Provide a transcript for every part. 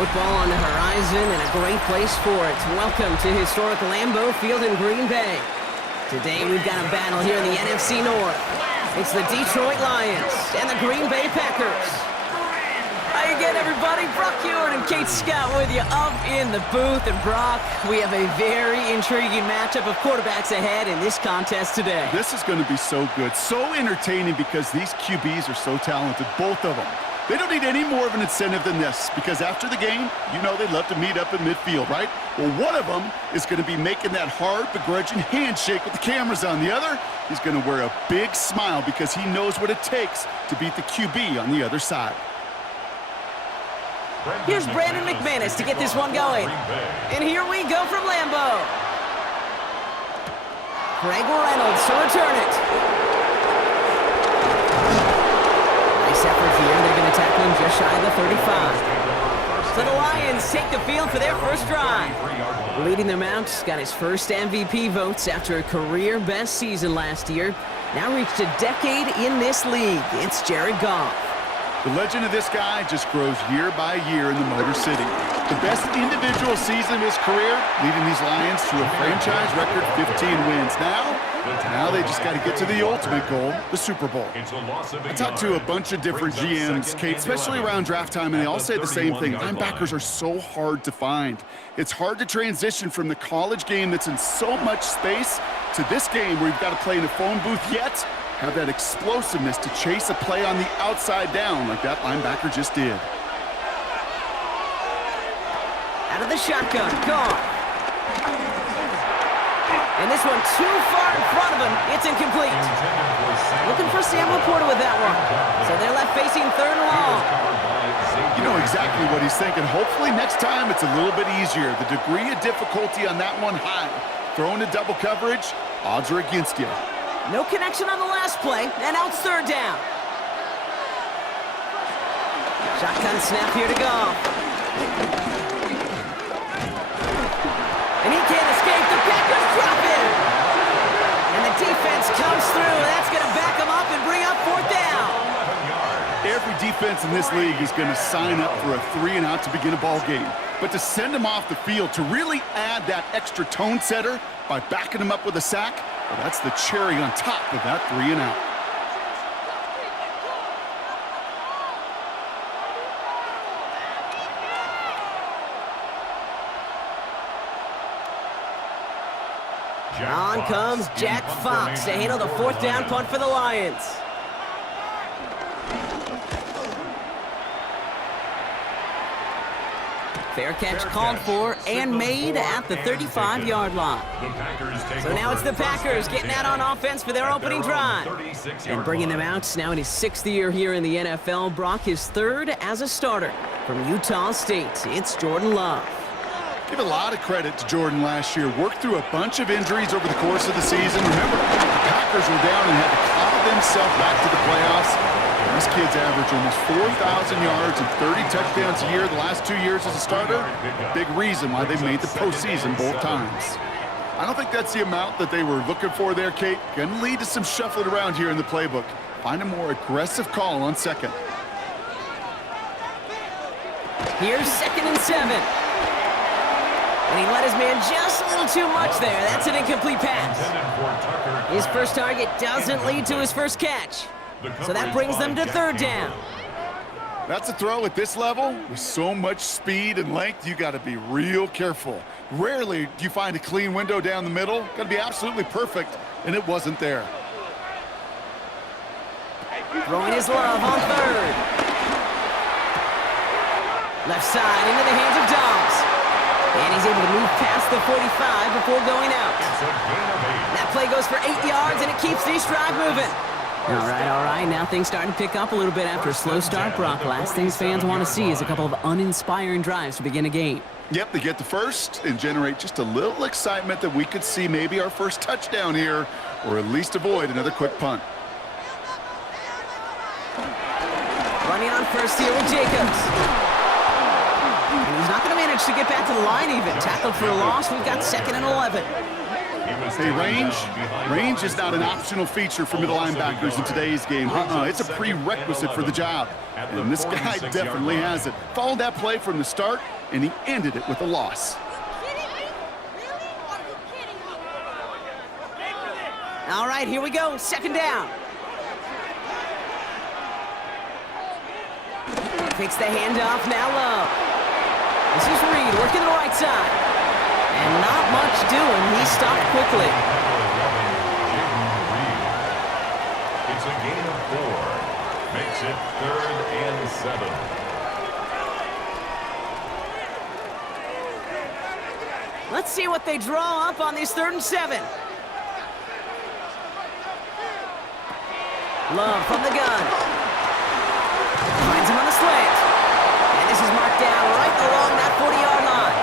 Football on the horizon and a great place for it. Welcome to historic Lambeau Field in Green Bay. Today we've got a battle here in the NFC North. It's the Detroit Lions and the Green Bay Packers. Hi again, everybody. Brock Ewart and Kate Scott with you up in the booth. And Brock, we have a very intriguing matchup of quarterbacks ahead in this contest today. This is going to be so good, so entertaining because these QBs are so talented, both of them. They don't need any more of an incentive than this because after the game, you know they love to meet up in midfield, right? Well, one of them is going to be making that hard, begrudging handshake with the cameras on. The other, he's going to wear a big smile because he knows what it takes to beat the QB on the other side. Here's Brandon McManus to get this one going. And here we go from Lambeau. Greg Reynolds to return it. Nice effort here. They're going to tackle him just shy of the 35. So the Lions take the field for their first drive. Leading them out, got his first MVP votes after a career-best season last year. Now reached a decade in this league. It's Jared Goff. The legend of this guy just grows year by year in the Motor City. The best individual season of his career, leading these Lions to a franchise record 15 wins. Now they just got to get to the ultimate goal, the Super Bowl. I talked to a bunch of different GMs, Kate, especially around draft time, and they all say the same thing. Linebackers are so hard to find. It's hard to transition from the college game that's in so much space to this game where you've got to play in a phone booth yet have that explosiveness to chase a play on the outside down like that linebacker just did. Out of the shotgun, gone. And this one too far in front of him. It's incomplete. Looking for Sam Laporta with that one. So they're left facing third and long. You know exactly what he's thinking. Hopefully next time it's a little bit easier. The degree of difficulty on that one high. Throwing a double coverage, odds are against you. No connection on the last play, and now it's third down. Shotgun snap here to go. And he can't escape. The Packers drop it. And the defense comes through. That's going to back him up and bring up fourth down. Every defense in this league is going to sign up for a 3-and-out to begin a ball game. But to send him off the field, to really add that extra tone setter by backing him up with a sack, well, that's the cherry on top of that 3-and-out. On comes Jack Fox to handle the fourth down punt for the Lions. Fair catch called for and made at the 35-yard line. So now it's the Packers getting out on offense for their opening drive. And bringing them out now in his 6th year here in the NFL. Brock his 3rd as a starter from Utah State. It's Jordan Love. Give a lot of credit to Jordan last year. Worked through a bunch of injuries over the course of the season. Remember, the Packers were down and had to claw themselves back to the playoffs. These kids average almost 4,000 yards and 30 touchdowns a year the last 2 years as a starter. Big reason why they made the postseason both times. I don't think that's the amount that they were looking for there, Kate. Going to lead to some shuffling around here in the playbook. Find a more aggressive call on second. Here's 2nd and 7. And he let his man just a little too much there. That's an incomplete pass. His first target doesn't lead to his first catch. So that brings them to third down. That's a throw at this level. With so much speed and length, you got to be real careful. Rarely do you find a clean window down the middle. Got to be absolutely perfect, and it wasn't there. Throwing his love on third. Left side into the hands of Dobbs. And he's able to move past the 45 before going out. That play goes for 8 yards, and it keeps this drive moving. All right. Now things starting to pick up a little bit after a slow start, Brock. Last things fans want to see is a couple of uninspiring drives to begin a game. Yep, they get the first and generate just a little excitement that we could see maybe our first touchdown here, or at least avoid another quick punt. Running on first here with Jacobs. And he's not going to manage to get back to the line even. Tackled for a loss. We've got 2nd and 11. Hey, range is not an optional feature for middle linebackers in today's game. It's a prerequisite for the job. And this guy definitely has it. Followed that play from the start, and he ended it with a loss. All right, here we go. Second down. Takes the handoff, now Love. This is Reed working the right side. And not much doing. He stopped quickly. It's a gain of 4. Makes it 3rd and 7. Let's see what they draw up on these 3rd and 7. Love from the gun. Finds him on the slant. And this is marked down right along that 40-yard line.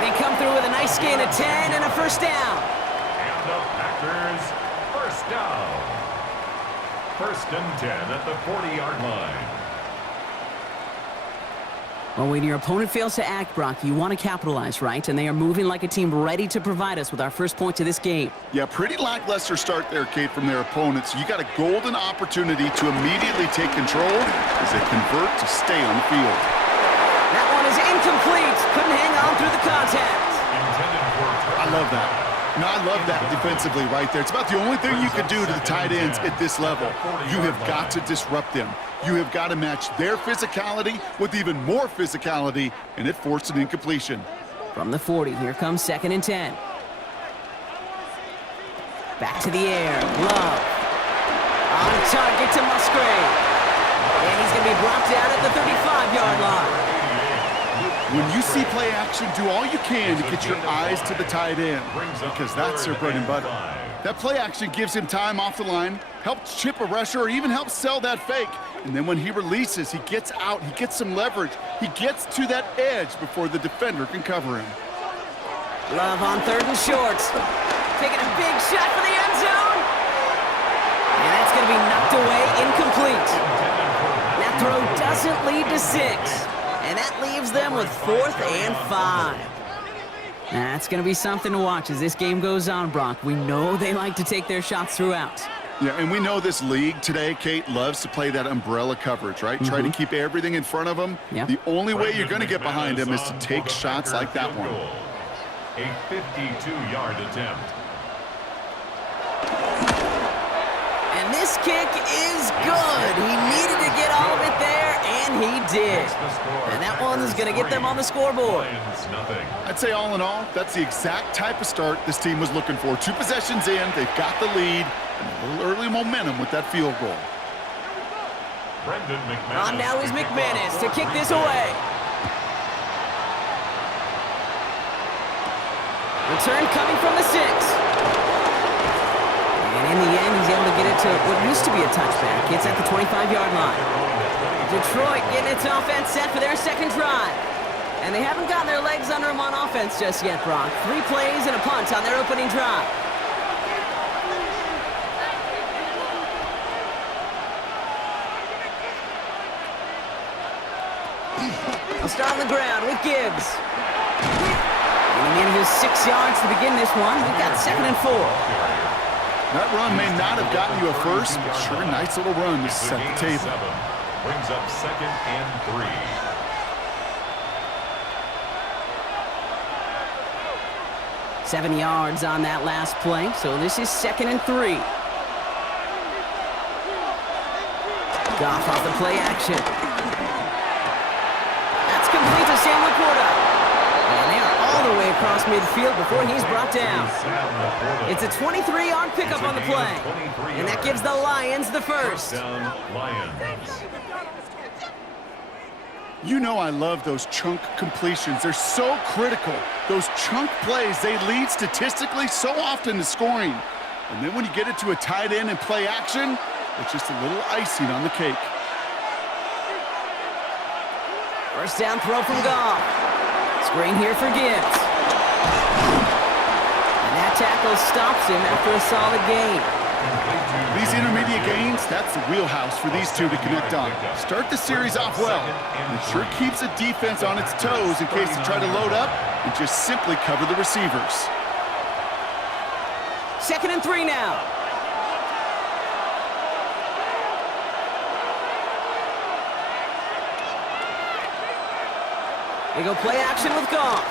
They come through with a nice gain of 10 and a first down. And the Packers, first down. 1st and 10 at the 40-yard line. Well, when your opponent fails to act, Brock, you want to capitalize, right? And they are moving like a team ready to provide us with our first point to this game. Yeah, pretty lackluster start there, Kate, from their opponents. You got a golden opportunity to immediately take control as they convert to stay on the field. That one is incomplete. Couldn't hang on through the contact. I love that. No, I love that defensively right there. It's about the only thing you could do to the tight ends at this level. You have got to disrupt them. You have got to match their physicality with even more physicality, and it forced an incompletion. From the 40, here comes 2nd and 10. Back to the air, Love. On target to Musgrave. And he's going to be brought down at the 35-yard line. When you see play action, do all you can to get your eyes to the tight end, because that's their bread and butter. That play action gives him time off the line, helps chip a rusher, or even helps sell that fake. And then when he releases, he gets out, he gets some leverage. He gets to that edge before the defender can cover him. Love on 3rd and short. Taking a big shot for the end zone. And that's going to be knocked away, incomplete. That throw doesn't lead to 6. And that leaves them with 4th and 5. That's going to be something to watch as this game goes on, Brock. We know they like to take their shots throughout. Yeah, and we know this league today, Kate, loves to play that umbrella coverage, right? Try to keep everything in front of them. Yep. The only way you're going to get behind them is to take shots like that one. A 52-yard attempt. And this kick is good. He needed to get all of it there, and he did. And that one's going to get them on the scoreboard. I'd say all in all, that's the exact type of start this team was looking for. 2 possessions in, they've got the lead, and a little early momentum with that field goal. On now is McManus to kick this away. Return coming from the 6. And in the end, he's able to get it to what used to be a touchback. It's at the 25-yard line. Detroit getting its offense set for their 2nd drive. And they haven't gotten their legs under them on offense just yet, Brock. 3 plays and a punt on their opening drive. They'll start on the ground with Gibbs. And he manages 6 yards to begin this one. We've got 2nd and 4. That run may not have gotten you a first, but sure a nice little run to set the table. Brings up 2nd and 3. Seven yards on that last play, so this is 2nd and 3. Goff off the play action. That's complete to Sam Laporta. And they are all the way across midfield before he's brought down. It's a 23-yard pickup on the play. And that gives the Lions the first. You know I love those chunk completions. They're so critical. Those chunk plays, they lead statistically so often to scoring. And then when you get it to a tight end and play action, it's just a little icing on the cake. First down throw from Goff. Screen here for Gibbs. And that tackle stops him after a solid gain. These intermediate gains, that's the wheelhouse for these two to connect on. Start the series off well. And it sure keeps the defense on its toes in case they try to load up and just simply cover the receivers. 2nd and 3 now. They go play action with Goff.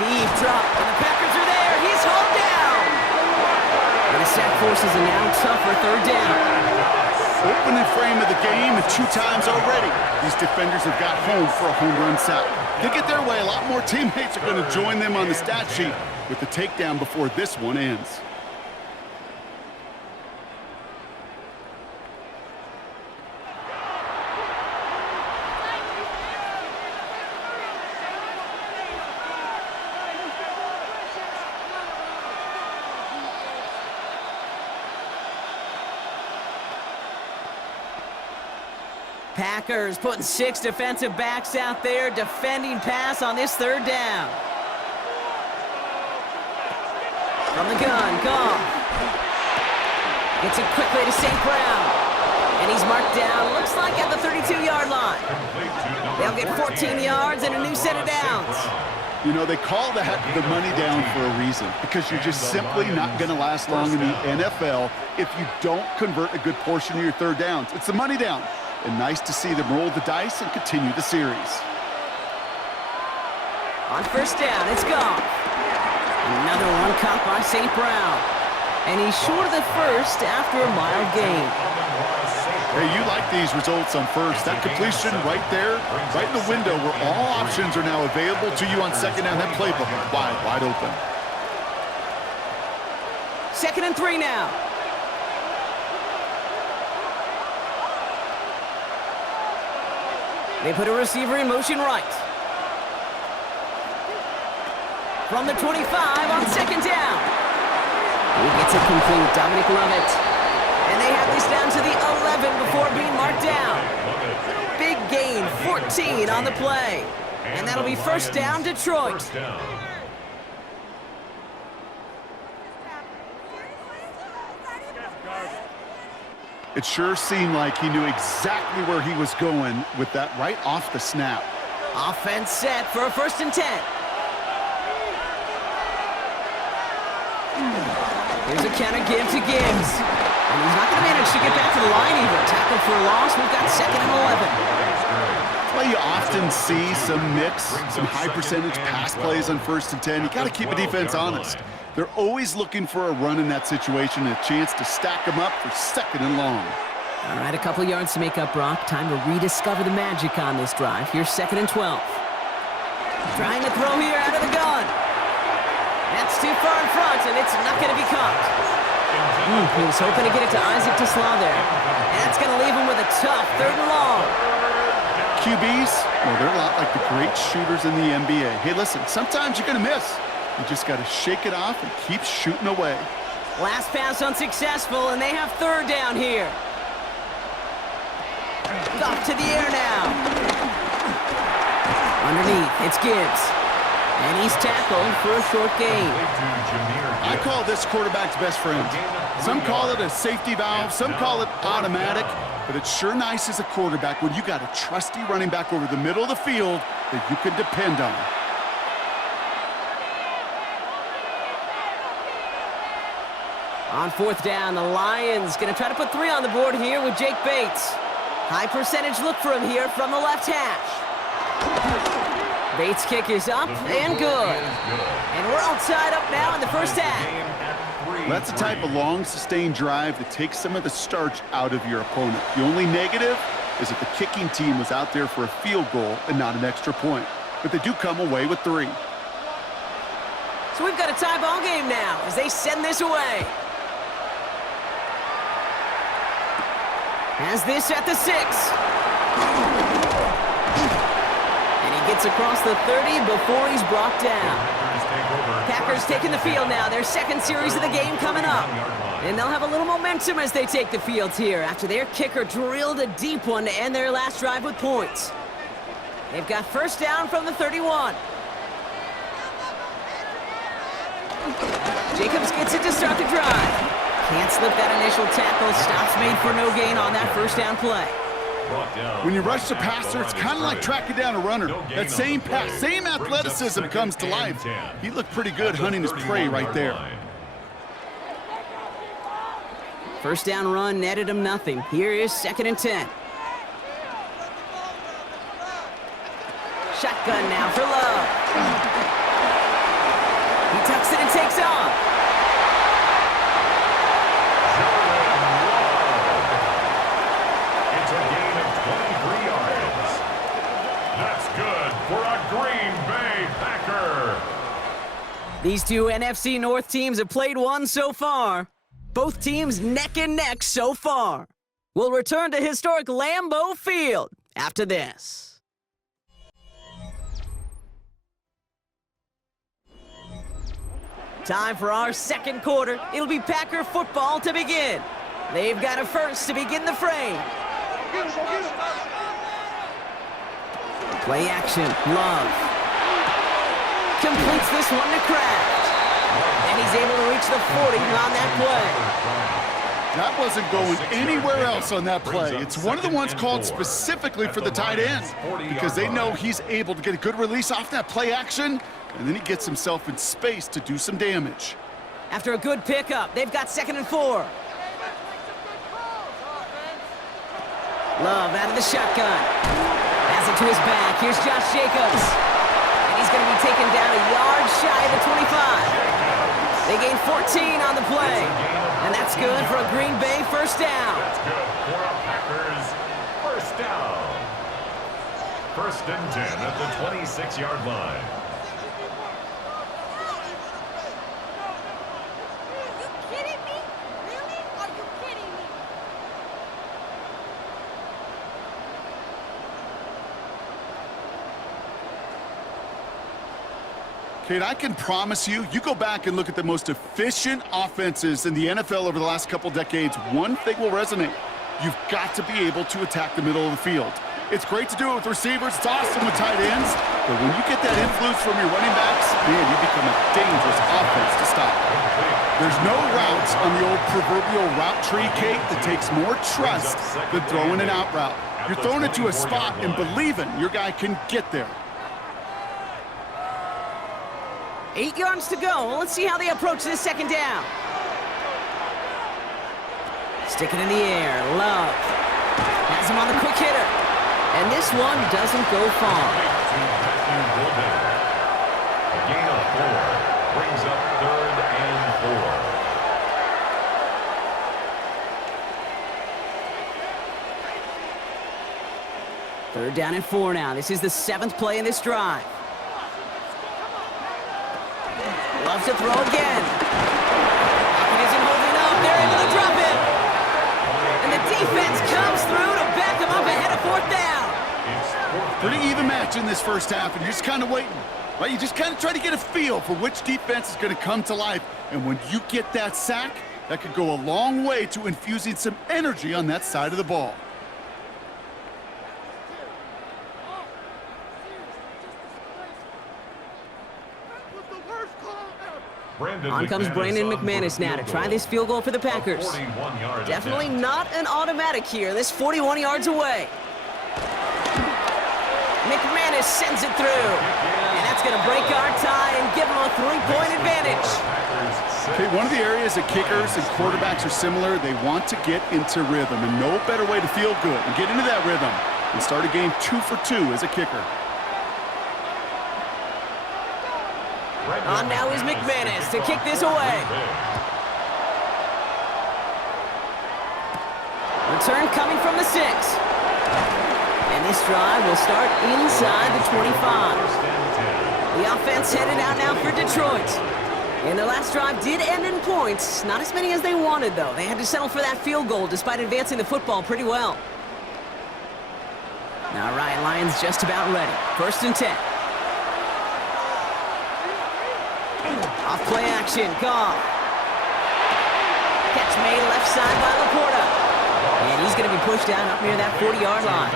Deep drop, and the Packers are there. He's hauled down. And the sack forces a now tougher 3rd down. Opening frame of the game, and 2 times already. These defenders have got home for a home run sack. They get their way, a lot more teammates are going to join them on the stat sheet with the takedown before this one ends. Packers putting 6 defensive backs out there defending pass on this 3rd down. From the gun, Goff. Gets it quickly to St. Brown. And he's marked down, looks like at the 32-yard line. They'll get 14 yards and a new set of downs. You know, they call that the money down for a reason, because you're just simply not going to last long in the NFL if you don't convert a good portion of your 3rd downs. It's the money down. And nice to see them roll the dice and continue the series. On 1st down, it's Goff. Another one caught by St. Brown. And he's short of the 1st after a mild gain. Hey, you like these results on 1st. That completion right there, right in the window where all options are now available to you on 2nd down. That playbook wide open. 2nd and 3 now. They put a receiver in motion right. From the 25 on 2nd down. He gets it complete, Dominic Lovett. And they have this down to the 11 before being marked down. Big gain, 14 on the play. And that'll be 1st down, Detroit. It sure seemed like he knew exactly where he was going with that right off the snap. Offense set for a 1st and 10. Here's a counter give to Gibbs. And he's not going to manage to get back to the line even. Tackle for a loss. We've got 2nd and 11. Well, you often see some mix, some high percentage pass plays on 1st and 10. You got to keep a defense honest. They're always looking for a run in that situation and a chance to stack them up for 2nd and long. All right, a couple yards to make up, Brock. Time to rediscover the magic on this drive. Here's 2nd and 12. Trying to throw here out of the gun. That's too far in front, and it's not going to be caught. He was hoping to get it to Isaac Tesla there. And that's going to leave him with a tough 3rd and long. QBs, well, they're a lot like the great shooters in the NBA. Hey, listen, sometimes you're going to miss. You just got to shake it off and keep shooting away. Last pass unsuccessful, and they have 3rd down here. Off to the air now. Underneath, it's Gibbs. And he's tackled for a short gain. I call this quarterback's best friend. Some call it a safety valve, some call it automatic, but it's sure nice as a quarterback when you got a trusty running back over the middle of the field that you can depend on. On 4th down, the Lions going to try to put 3 on the board here with Jake Bates. High percentage look for him here from the left hash. Bates' kick is up and good. And we're all tied up now in the 1st half. That's the type of long, sustained drive that takes some of the starch out of your opponent. The only negative is that the kicking team was out there for a field goal and not an extra point. But they do come away with 3. So we've got a tie ball game now as they send this away. Has this at the 6. And he gets across the 30 before he's brought down. Packers taking the field now. Their 2nd series of the game coming up. And they'll have a little momentum as they take the field here after their kicker drilled a deep one to end their last drive with points. They've got 1st down from the 31. Jacobs gets it to start the drive. Can't slip that initial tackle. Stops made for no gain on that 1st down play. When you rush the passer, it's kind of like tracking down a runner. That same pass, same athleticism comes to life. He looked pretty good hunting his prey right there. First down run netted him nothing. Here is 2nd and 10. Shotgun now for Love. He tucks it and takes off. It's a gain of 23 yards. That's good for a Green Bay Packer. These two NFC North teams have played one so far. Both teams neck and neck so far. We'll return to historic Lambeau Field after this. Time for our second quarter. It'll be Packer football to begin. They've got a first to begin the frame. Play action, Love. Completes this one to Kraft. And he's able to reach the 40 on that play. That wasn't going anywhere else on that play. It's one of the ones called specifically for the tight end because they know he's able to get a good release off that play action, and then he gets himself in space to do some damage. After a good pickup, they've got 2nd and 4. Love out of the shotgun. Has it to his back. Here's Josh Jacobs. And he's going to be taken down a yard shy of the 25. They gain 14 on the play. And that's good for a Green Bay first down. That's good for a Packers first down. 1st and 10 at the 26-yard line. Kate, I can promise you, you go back and look at the most efficient offenses in the NFL over the last couple decades, one thing will resonate. You've got to be able to attack the middle of the field. It's great to do it with receivers. It's awesome with tight ends. But when you get that influence from your running backs, man, you become a dangerous offense to stop. There's no routes on the old proverbial route tree, Kate, that takes more trust than throwing an out route. You're throwing it to a spot and believing your guy can get there. 8 yards to go. Well, let's see how they approach this 2nd down. Stick it in the air. Love. Has him on the quick hitter. And this one doesn't go far. A gain of 4 brings up 3rd and 4. 3rd down and 4 now. This is the 7th play in this drive. Loves to throw again. He isn't holding up. They're able to drop it. And the defense comes through to back them up ahead of 4th down. Pretty even match in this first half, and you're just kind of waiting. Right? You just kind of try to get a feel for which defense is going to come to life. And when you get that sack, that could go a long way to infusing some energy on that side of the ball. On comes Brandon McManus now to try this field goal for the Packers. Definitely not an automatic here. This 41 yards away. McManus sends it through. And that's going to break our tie and give them a 3-point advantage. Okay, one of the areas that kickers and quarterbacks are similar, they want to get into rhythm. And no better way to feel good and get into that rhythm and start a game 2 for 2 as a kicker. On now is McManus to kick this away. Return coming from the 6. And this drive will start inside the 25. The offense headed out now for Detroit. And the last drive did end in points. Not as many as they wanted, though. They had to settle for that field goal despite advancing the football pretty well. All right, Lions just about ready. 1st and 10. Off play action, Goff. Catch made left side by Laporta. And he's going to be pushed down up near that 40-yard line.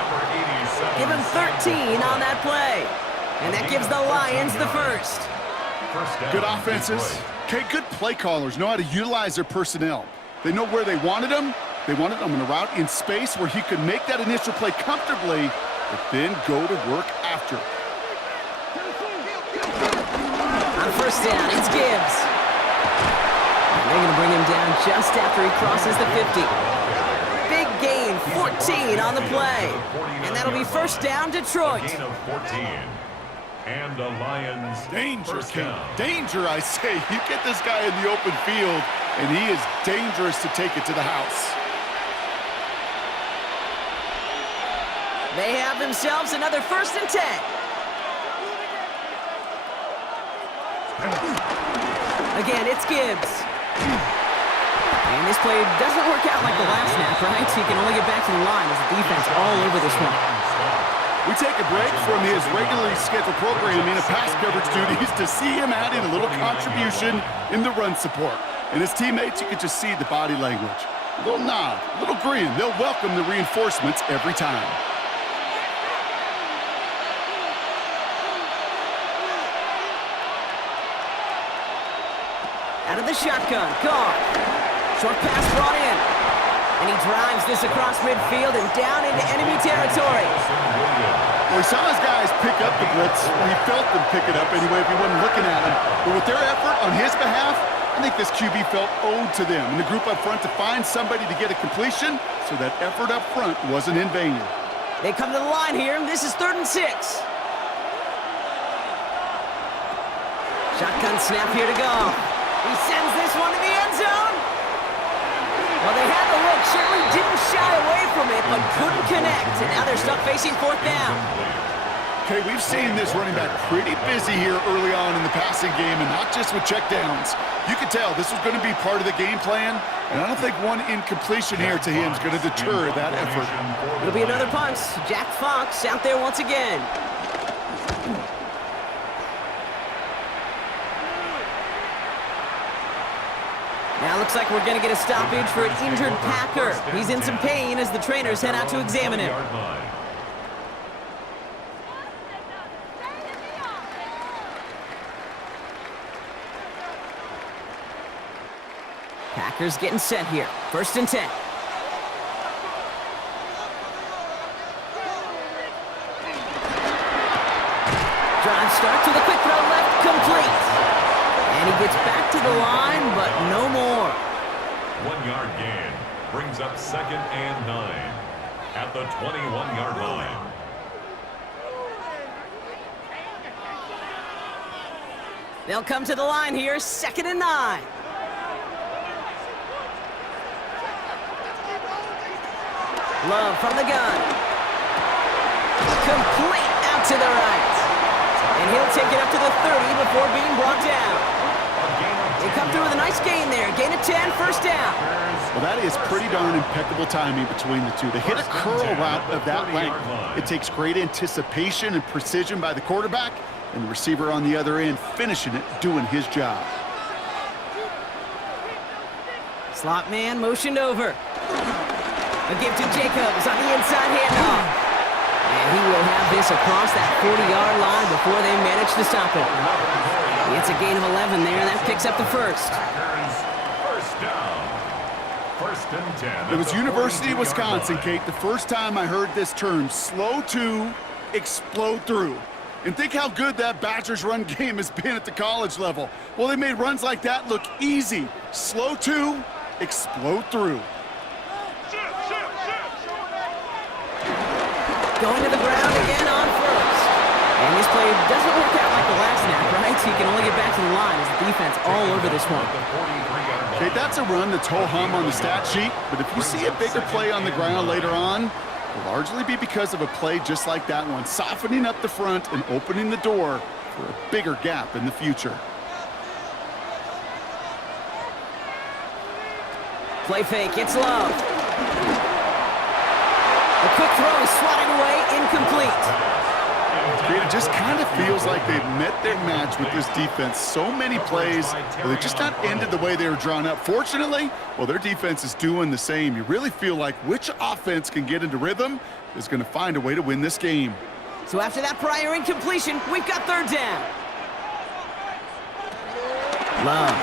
Give him 13 on that play. And that gives the Lions the first. Good offenses. Okay, good play callers know how to utilize their personnel. They know where they wanted them, They wanted him on a route in space where he could make that initial play comfortably, but then go to work after. On first down, it's Gibbs. And they're going to bring him down just after he crosses the 50. Big gain, 14 on the play. And that'll be first down, Detroit. A gain of 14. And the Lions Danger, first King. down. Danger, I say. You get this guy in the open field, and he is dangerous to take it to the house. They have themselves another first and 10. Again, it's Gibbs. And this play doesn't work out like the last snap, right? So you can only get back to the line as the defense all over this one. We take a break from his regularly scheduled programming of pass coverage duties to see him add in a little contribution in the run support. And his teammates, you can just see the body language. A little nod, a little grin. They'll welcome the reinforcements every time. Out of the shotgun, Goff. Short pass brought in. And he drives this across midfield and down into enemy territory. Well, we saw his guys pick up the blitz. We felt them pick it up anyway if he wasn't looking at him. But with their effort on his behalf, I think this QB felt owed to them and the group up front to find somebody to get a completion, so that effort up front wasn't in vain. They come to the line here. This is 3rd and 6. Shotgun snap here to go. He sends this one to the end zone. Well, they had the look, certainly didn't shy away from it, but couldn't connect. And now they're stuck facing 4th down. Okay, we've seen this running back pretty busy here early on in the passing game, and not just with checkdowns. You can tell this was going to be part of the game plan, and I don't think one incompletion here to him is going to deter that effort. It'll be another punt. Jack Fox out there once again. Now looks like we're going to get a stoppage for an injured Packer. He's in some pain as the trainers head out to examine him. Packers getting set here. 1st and 10. Drive starts with a quick throw left, complete. And he gets back to the line, but no more. 1-yard gain brings up 2nd and 9 at the 21-yard line. They'll come to the line here, 2nd and 9. Love from the gun. Complete out to the right. And he'll take it up to the 30 before being brought down. They come through with a nice gain there. Gain of 10, 1st down. Well, that is pretty darn impeccable timing between the two. To hit a curl route of that length, it takes great anticipation and precision by the quarterback, and the receiver on the other end finishing it, doing his job. Slot man motioned over. A give to Jacobs on the inside handoff. And he will have this across that 40-yard line before they manage to stop it. It's a gain of 11 there, and that picks up the 1st. First down. 1st and 10. It was University of Wisconsin, Kate, the first time I heard this term, slow to explode through. And think how good that Badgers run game has been at the college level. Well, they made runs like that look easy. Slow to explode through. Going to the ground again on 1st. And this play doesn't work out like the last snap, right? So you can only get back to the line as the defense all over this one. Okay, that's a run that's ho-hum on the stat sheet, but if you see a bigger play on the ground later on, it'll largely be because of a play just like that one, softening up the front and opening the door for a bigger gap in the future. Play fake, it's Love. A quick throw is swatted away, incomplete. It just kind of feels like they've met their match with this defense. So many plays, well, they've just not ended the way they were drawn up. Fortunately, well, their defense is doing the same. You really feel like which offense can get into rhythm is going to find a way to win this game. So after that prior incompletion, we've got 3rd down. Love.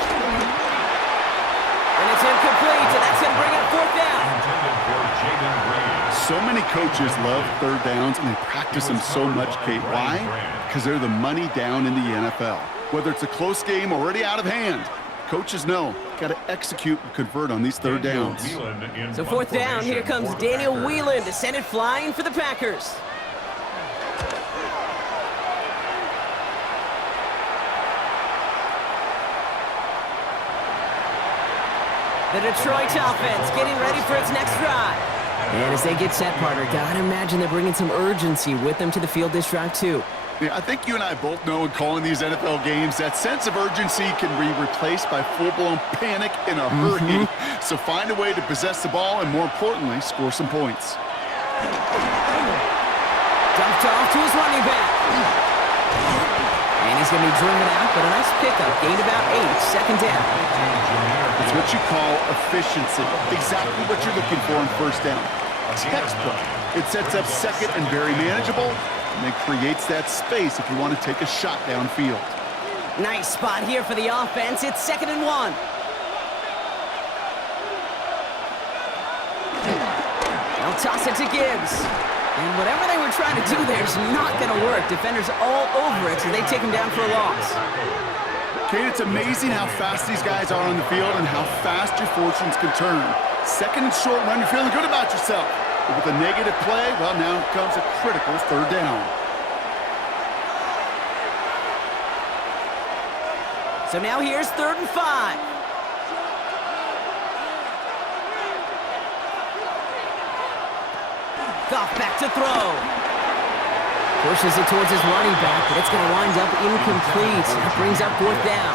And it's incomplete, and that's going to bring up 4th down. Intended for Jaden Reed. So many coaches love third downs, and they practice them so much, Kate. Why? Because they're the money down in the NFL. Whether it's a close game already out of hand, coaches know got to execute and convert on these third downs. So fourth down, here comes Daniel Whelan to send it flying for the Packers. The Detroit offense getting ready for its next drive. And as they get set, partner, gotta imagine they're bringing some urgency with them to the field this drive, too. Yeah, I think you and I both know in calling these NFL games that sense of urgency can be replaced by full-blown panic in a hurry. So find a way to possess the ball and, more importantly, score some points. Dumped off to his running back. And he's going to be driven out, but a nice pickup. Gained about 8, second down. It's what you call efficiency. Exactly what you're looking for on first down. Textbook. It sets up second and very manageable, and then creates that space if you want to take a shot downfield. Nice spot here for the offense. It's 2nd and 1. They'll toss it to Gibbs. And whatever they were trying to do there is not going to work. Defenders all over it, so they take him down for a loss. Kate, it's amazing how fast these guys are on the field and how fast your fortunes can turn. Second and short run, you're feeling good about yourself. But with a negative play, well, now comes a critical third down. So now here's 3rd and 5. Goff back to throw. Pushes it towards his running back, but it's going to wind up incomplete. That brings up 4th down.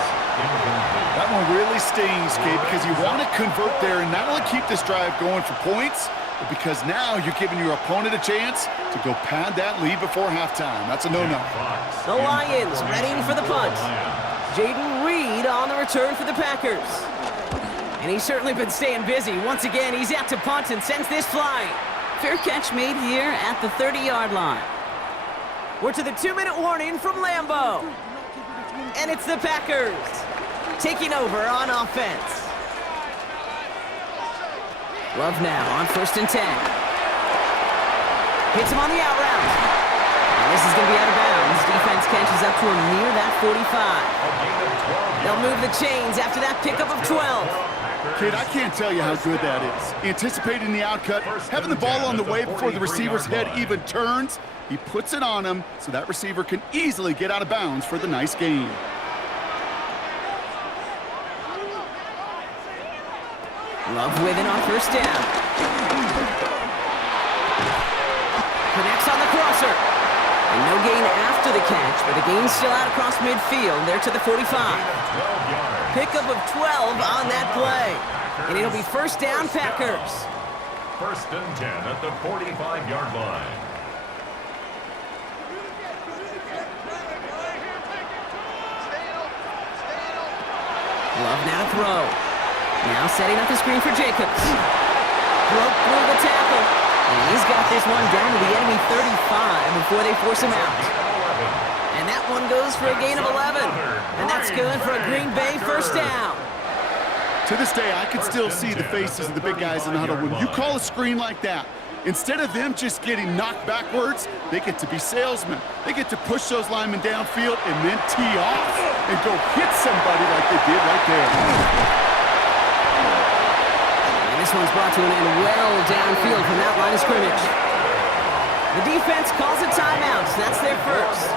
That one really stings, Kate, because you want to convert there and not only keep this drive going for points, but because now you're giving your opponent a chance to go pad that lead before halftime. That's a no-no. The Lions ready for the punt. Jaden Reed on the return for the Packers. And he's certainly been staying busy. Once again, he's out to punt and sends this flying. Fair catch made here at the 30-yard line. We're to the 2-minute warning from Lambeau. And it's the Packers taking over on offense. Love now on 1st and 10. Hits him on the out route. And this is going to be out of bounds. Defense catches up to him near that 45. They'll move the chains after that pickup of 12. Kid, I can't tell you how good that is. Anticipating the outcut, having the ball on the way before the receiver's head even turns, he puts it on him so that receiver can easily get out of bounds for the nice gain. Love with it on 1st down. Connects on the crosser. And no gain after the catch, but the gain's still out across midfield. They're to the 45. Pickup of 12 on that play. And it'll be 1st down, Packers. 1st and 10 at the 45-yard line. Love now to throw. Now setting up the screen for Jacobs. Broke through the tackle. And he's got this one down to the enemy 35 before they force him out. And that one goes for a gain of 11. And that's good for a Green Bay 1st down. To this day, I can still see the faces of the big guys in the huddle. When you call a screen like that, instead of them just getting knocked backwards, they get to be salesmen. They get to push those linemen downfield and then tee off and go hit somebody like they did right there. And this one's brought to an end well downfield from that line of scrimmage. The defense calls a timeout. That's their first.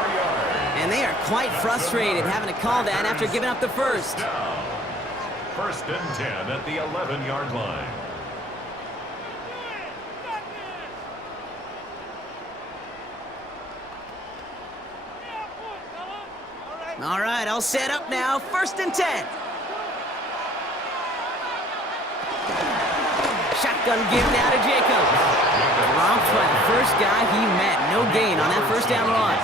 And they are quite frustrated having to call that after giving up the first. 1st and 10 at the 11-yard line. All right, all set up now. 1st and 10. Shotgun give now to Jacobs. Dropped by the first guy he met. No gain on that 1st down run.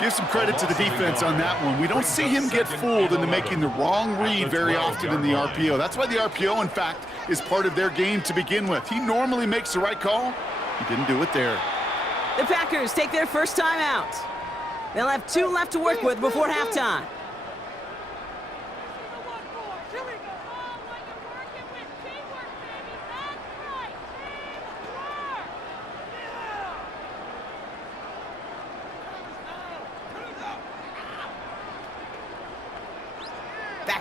Give some credit to the defense on that one. We don't see him get fooled into making the wrong read very often in the RPO. That's why the RPO, in fact, is part of their game to begin with. He normally makes the right call. He didn't do it there. The Packers take their first time out. They'll have 2 left to work with before halftime.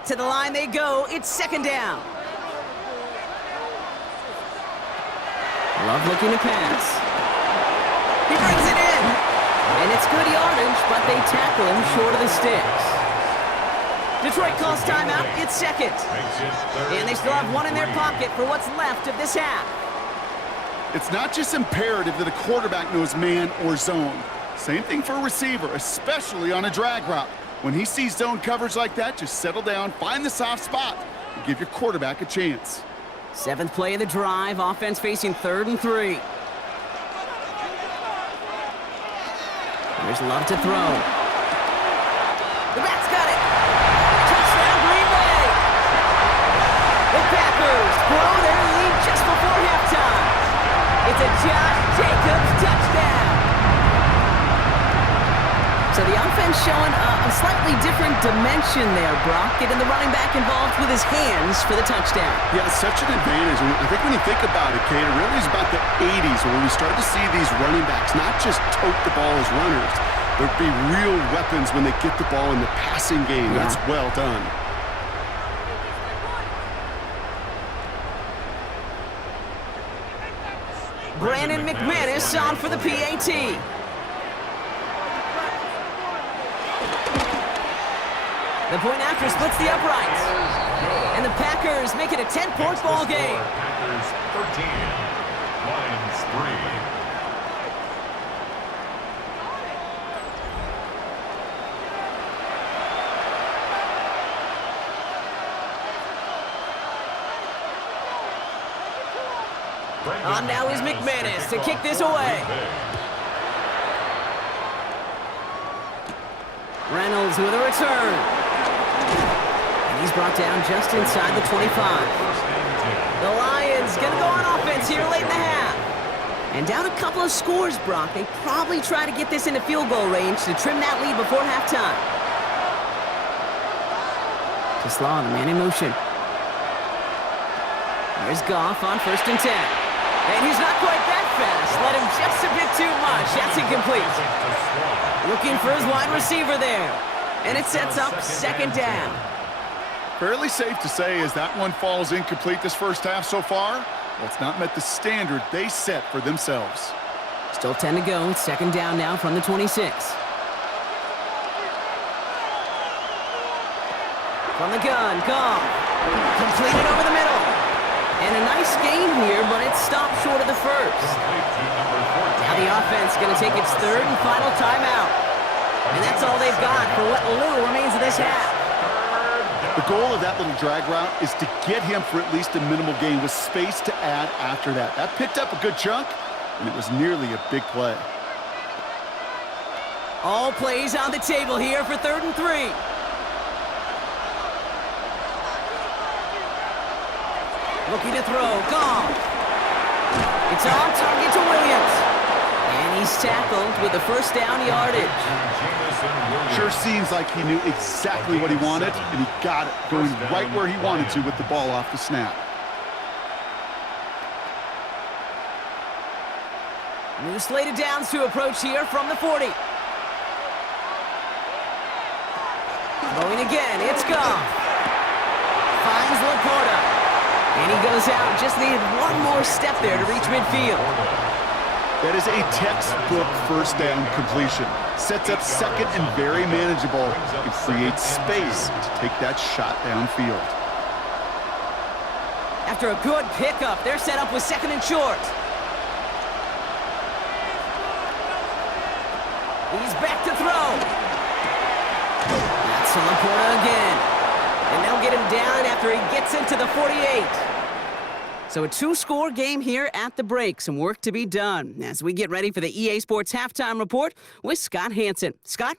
To the line they go. It's second down. Love looking to pass. He brings it in. And it's good yardage, but they tackle him short of the sticks. Detroit calls timeout. It's second. And they still have one in their pocket for what's left of this half. It's not just imperative that a quarterback knows man or zone. Same thing for a receiver, especially on a drag route. When he sees zone coverage like that, just settle down, find the soft spot, and give your quarterback a chance. Seventh play of the drive. Offense facing 3rd and 3. There's Love to throw. The back's got it. Touchdown, Green Bay. The Packers blow their lead just before halftime. It's a Josh Jacobs touchdown. So the offense showing a slightly different dimension there, Brock. Getting the running back involved with his hands for the touchdown. Yeah, it's such an advantage. I think when you think about it, Kate, it really is about the 80s when we start to see these running backs not just tote the ball as runners, but be real weapons when they get the ball in the passing game. Yeah. That's well done. Brandon McManus on for the PAT. The point after splits the uprights. And the Packers make it a 10-point ball game. Packers 13, Lions 3. On now is McManus to kick this away. Reynolds with a return. And he's brought down just inside the 25. The Lions going to go on offense here late in the half. And down a couple of scores, Brock. They probably try to get this into field goal range to trim that lead before halftime. To Slaw, the man in motion. There's Goff on 1st and 10. And he's not quite that fast. Let him just a bit too much. That's incomplete. Looking for his wide receiver there. And it sets up second down. Fairly safe to say as that one falls incomplete this first half so far, well, it's not met the standard they set for themselves. Still 10 to go. It's second down now from the 26. From the gun, Goff. Completed over the middle. And a nice game here, but it stopped short of the first. Now the offense going to take its 3rd and final timeout. And that's all they've got for what little remains of this half. The goal of that little drag route is to get him for at least a minimal gain with space to add after that. That picked up a good chunk, and it was nearly a big play. All plays on the table here for 3rd and 3. Looking to throw, Goff. It's on target to Williams. And he's tackled with the first down yardage. Sure seems like he knew exactly what he wanted, and he got it, going right where he wanted to with the ball off the snap. New slate of downs to approach here from the 40. Throwing again, it's Goff. Finds Laporta. And he goes out, just needed one more step there to reach midfield. That is a textbook first down completion. Sets up second and very manageable. It creates space to take that shot downfield. After a good pickup, they're set up with 2nd and short. He's back to throw. That's Laporta again. And they'll get him down after he gets into the 48. So a 2-score game here at the break. Some work to be done as we get ready for the EA Sports Halftime Report with Scott Hansen. Scott?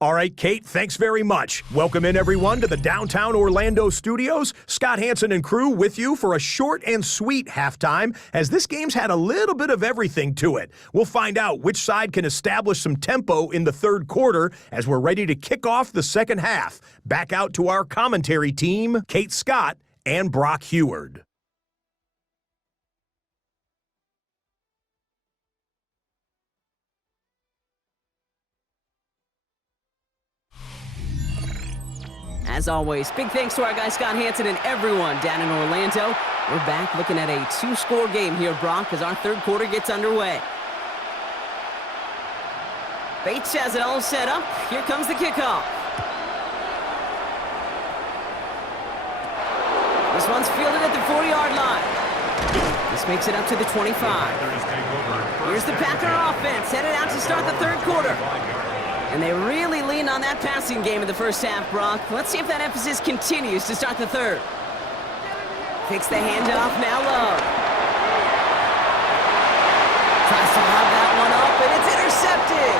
All right, Kate, thanks very much. Welcome in, everyone, to the downtown Orlando studios. Scott Hansen and crew with you for a short and sweet halftime, as this game's had a little bit of everything to it. We'll find out which side can establish some tempo in the 3rd quarter as we're ready to kick off the second half. Back out to our commentary team, Kate Scott and Brock Heward. As always, big thanks to our guy Scott Hansen and everyone down in Orlando. We're back looking at a two-score game here, Brock, as our third quarter gets underway. Bates has it all set up. Here comes the kickoff. This one's fielded at the 40-yard line. This makes it up to the 25. Here's the Packer offense headed out to start the third quarter. And they really leaned on that passing game in the first half, Brock. Let's see if that emphasis continues to start the third. Takes the handoff, now Love. Tries to lob that one up, and it's intercepted.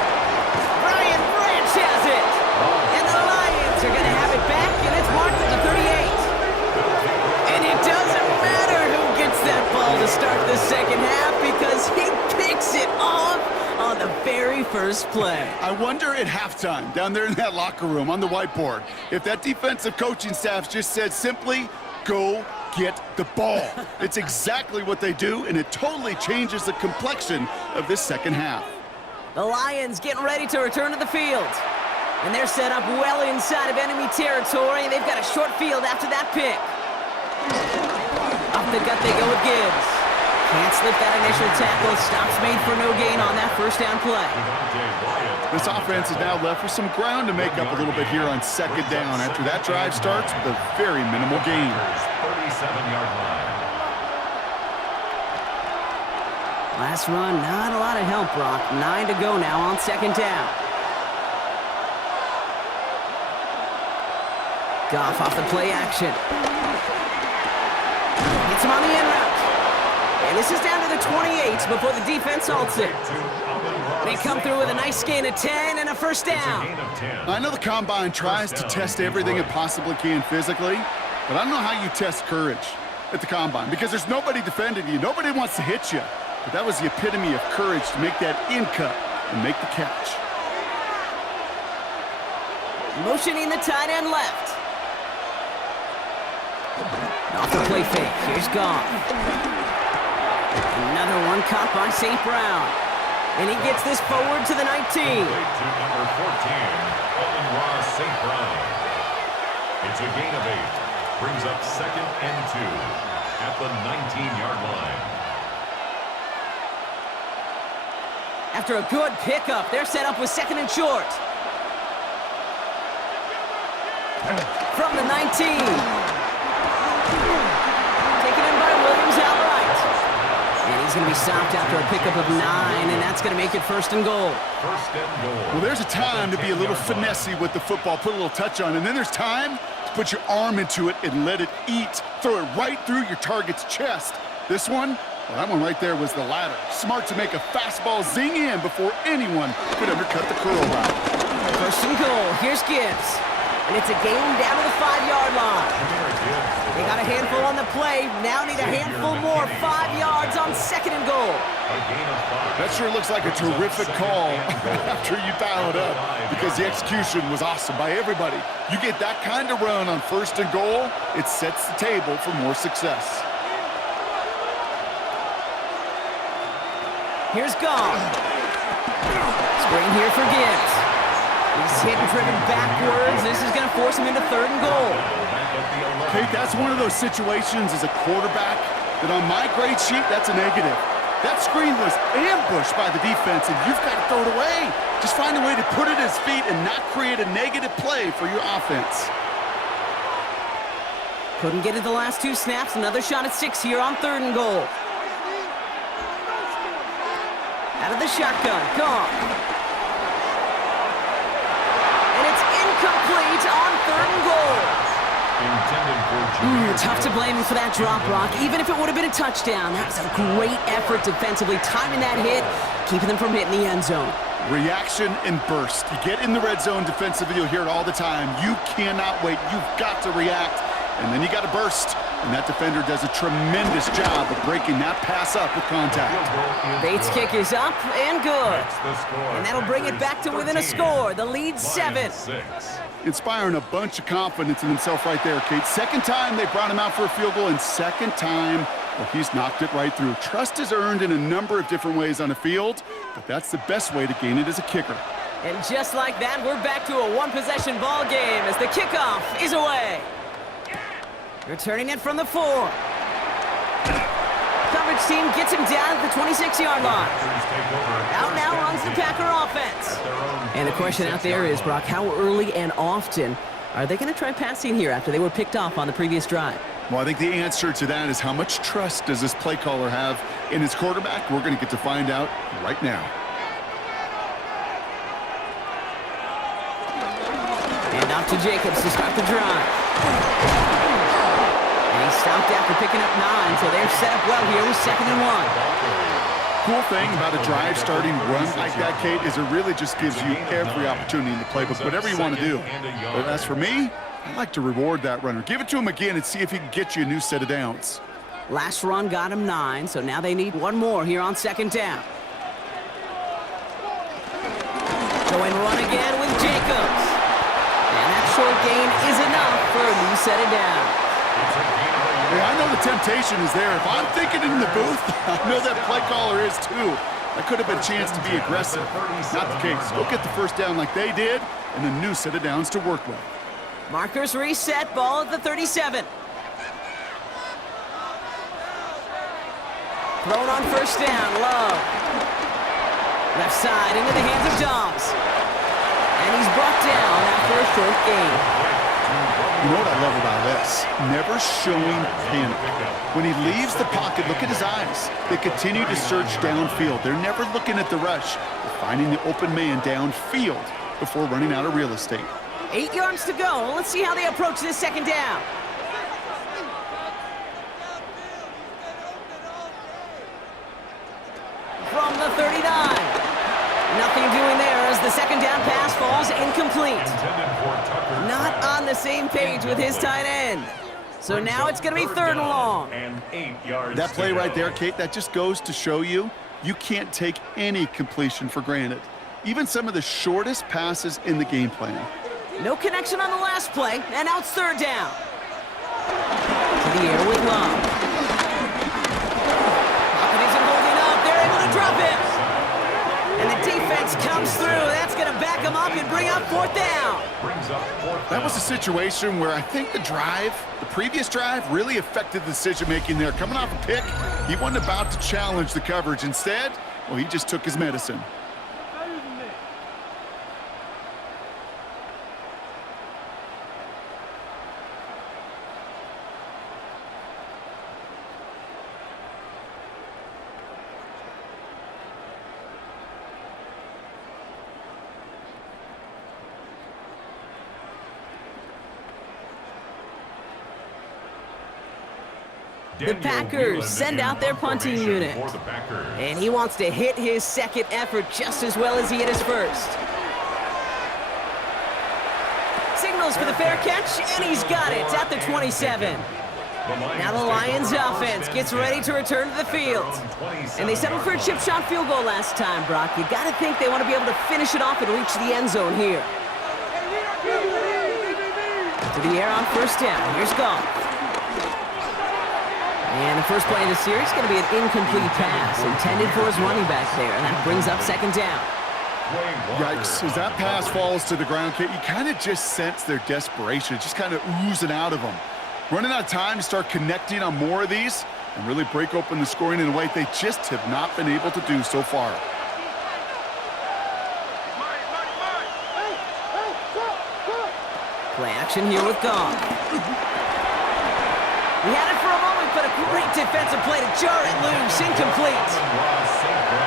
Brian Branch has it. And the Lions are going to have it back, and it's marked at the 38. And it doesn't matter who gets that ball to start the second half because he picks it off on the very first play. I wonder at halftime, down there in that locker room on the whiteboard, if that defensive coaching staff just said simply, go get the ball. It's exactly what they do, and it totally changes the complexion of this second half. The Lions getting ready to return to the field. And they're set up well inside of enemy territory, and they've got a short field after that pick. Off the gut they go with Gibbs. Can't slip that initial tackle. Stops made for no gain on that first down play. This offense is now left with some ground to make up a little bit here on second down after that drive starts with a very minimal gain. 37-yard line. Last run, not a lot of help, Brock. 9 to go now on second down. Goff off the play action. Gets him on the end route. And this is down to the 28 before the defense halts it. They come through with a nice gain of 10 and a first down. I know the Combine tries to test everything it possibly can physically, but I don't know how you test courage at the Combine because there's nobody defending you. Nobody wants to hit you. But that was the epitome of courage to make that in cut and make the catch. Motioning the tight end left. Off the play fake. Here's Goff. Another one caught by St. Brown. And he gets this forward to the 19. To number 14, Ross St. Brown. It's a gain of 8. Brings up second and 2 at the 19-yard line. After a good pickup, they're set up with second and short. From the 19. Taken in by Williams outright. And he's going to be stopped after a pickup of 9, and that's going to make it first and goal. First and goal. Well, there's a time to be a little finessey with the football, put a little touch on, and then there's time to put your arm into it and let it eat. Throw it right through your target's chest. This one, well, that one right there was the latter. Smart to make a fastball zing in before anyone could undercut the curl route. First and goal. Here's Gibbs. And it's a gain down to the 5-yard line. They got a handful on the play. Now need a handful more. 5 yards on second and goal. That sure looks like a terrific call after you dial it up because the execution was awesome by everybody. You get that kind of run on first and goal, it sets the table for more success. Here's Goff. Screen here for Gibbs. He's hit and driven backwards. This is going to force him into third and goal. Kate, that's one of those situations as a quarterback that on my grade sheet, that's a negative. That screen was ambushed by the defense, and you've got to throw it away. Just find a way to put it at his feet and not create a negative play for your offense. Couldn't get it the last 2 snaps. Another shot at 6 here on third and goal. Out of the shotgun, Goff. And it's incomplete on third and goal. Tough to blame him for that drop, Brock. Even if it would have been a touchdown, that was a great effort defensively, timing that hit, keeping them from hitting the end zone. Reaction and burst. You get in the red zone defensively, you'll hear it all the time. You cannot wait. You've got to react, and then you got to burst. And that defender does a tremendous job of breaking that pass up with contact. Bates' kick is up and good. And that'll bring it back to within a score. The lead 7. Inspiring a bunch of confidence in himself right there, Kate. Second time they brought him out for a field goal, and second time, well, he's knocked it right through. Trust is earned in a number of different ways on the field, but that's the best way to gain it as a kicker. And just like that, we're back to a one-possession ball game as the kickoff is away. Returning it from the 4. Coverage team gets him down at the 26-yard line. Out now runs the Packer offense. And the question out there is, Brock, how early and often are they going to try passing here after they were picked off on the previous drive? Well, I think the answer to that is how much trust does this play caller have in his quarterback? We're going to get to find out right now. And off to Jacobs to start the drive. And he stopped after picking up 9, so they're set up well here with 2nd and 1. Cool thing about a drive starting run like that, Kate, is it really just gives you every opportunity in the playbook, whatever you want to do. But as for me, I like to reward that runner. Give it to him again and see if he can get you a new set of downs. Last run got him 9, so now they need one more here on 2nd down. Going run again with Jacobs. And that short gain is enough for a new set of downs. Yeah, I know the temptation is there. If I'm thinking in the booth, I know that play caller is too. That could have been a chance to be aggressive. Not the case. Go get the first down like they did, and a new set of downs to work with. Markers reset, ball at the 37. Thrown on 1st down, Love. Left side into the hands of Dobbs. And he's brought down after a short gain. You know what I love about this? Never showing panic. When he leaves the pocket, look at his eyes. They continue to search downfield. They're never looking at the rush. They're finding the open man downfield before running out of real estate. 8 yards to go. Let's see how they approach this 2nd down. From the 39. Nothing doing there as the 2nd down pass falls incomplete. Not on the same page with his tight end. So now it's going to be 3rd and long. That play right there, Kate, that just goes to show you can't take any completion for granted. Even some of the shortest passes in the game plan. No connection on the last play, and now it's 3rd down. To the air with Love. Pocket isn't holding up. They're able to drop him. And the defense comes through. That's going to back him up and bring up 4th down. That was a situation where I think the previous drive, really affected the decision-making there. Coming off a pick, he wasn't about to challenge the coverage. Instead, well, he just took his medicine. The Packers send out their punting unit. And he wants to hit his 2nd effort just as well as he hit his 1st. Signals for the fair catch, and he's got it at the 27. Now the Lions offense gets ready to return to the field. And they settled for a chip shot field goal last time, Brock. You got to think they want to be able to finish it off and reach the end zone here. To the air on 1st down. Here's Goff. And the first play of the series is going to be an incomplete pass intended for his running back there, and that brings up 2nd down. Yikes. As that pass falls to the ground, Kate, you kind of just sense their desperation, just kind of oozing out of them. Running out of time to start connecting on more of these and really break open the scoring in a way they just have not been able to do so far. Play action here with Goff. We had it for a moment, but a great defensive play to jar it loose, incomplete.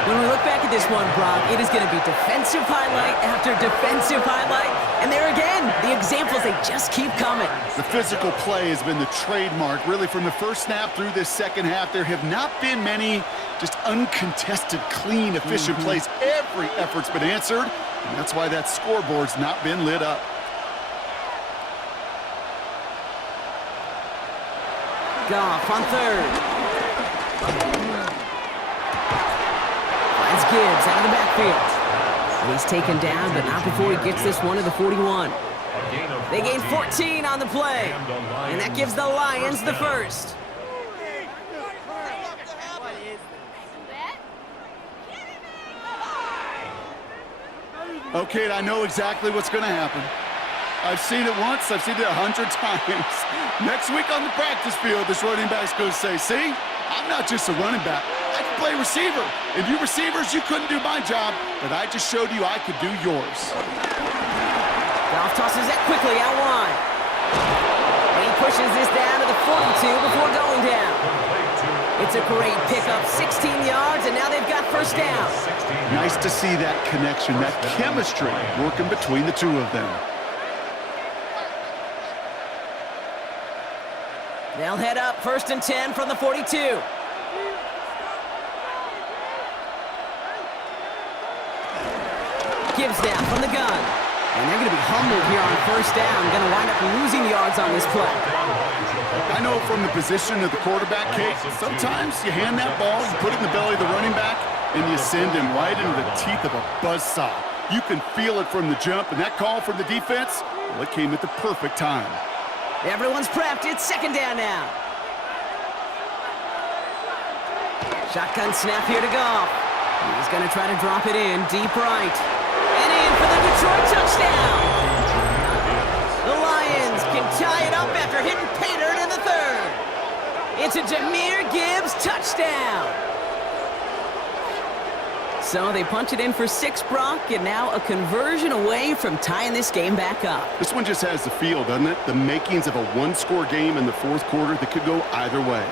When we look back at this one, Brock, it is going to be defensive highlight after defensive highlight. And there again, the examples, they just keep coming. The physical play has been the trademark. Really, from the first snap through this 2nd half, there have not been many just uncontested, clean, efficient plays. Every effort's been answered, and that's why that scoreboard's not been lit up. Goff on 3rd. Finds Gibbs out of the backfield. And he's taken down, but not before he gets this one to the 41. They gain 14 on the play. And that gives the Lions the 1st. Okay, I know exactly what's going to happen. I've seen it once, I've seen it 100 times. Next week on the practice field, this running back's going to say, see, I'm not just a running back. I can play receiver. And you receivers, you couldn't do my job, but I just showed you I could do yours. Goff tosses it quickly out wide. And he pushes this down to the 42 before going down. It's a great pickup, 16 yards, and now they've got first down. Nice to see that connection, that chemistry working between the two of them. They'll head up, 1st and 10 from the 42. Gibbs now from the gun. And they're going to be humbled here on first down. Going to wind up losing yards on this play. I know from the position of the quarterback, Kate, sometimes you hand that ball, you put it in the belly of the running back, and you send him right into the teeth of a buzzsaw. You can feel it from the jump, and that call from the defense, well, it came at the perfect time. Everyone's prepped. It's 2nd down now. Shotgun snap here to Goff. He's going to try to drop it in deep right. And in for the Detroit touchdown. The Lions can tie it up after hitting pay dirt in the 3rd. It's a Jahmyr Gibbs touchdown. So they punch it in for 6, Brock, and now a conversion away from tying this game back up. This one just has the feel, doesn't it? The makings of a one-score game in the 4th quarter that could go either way.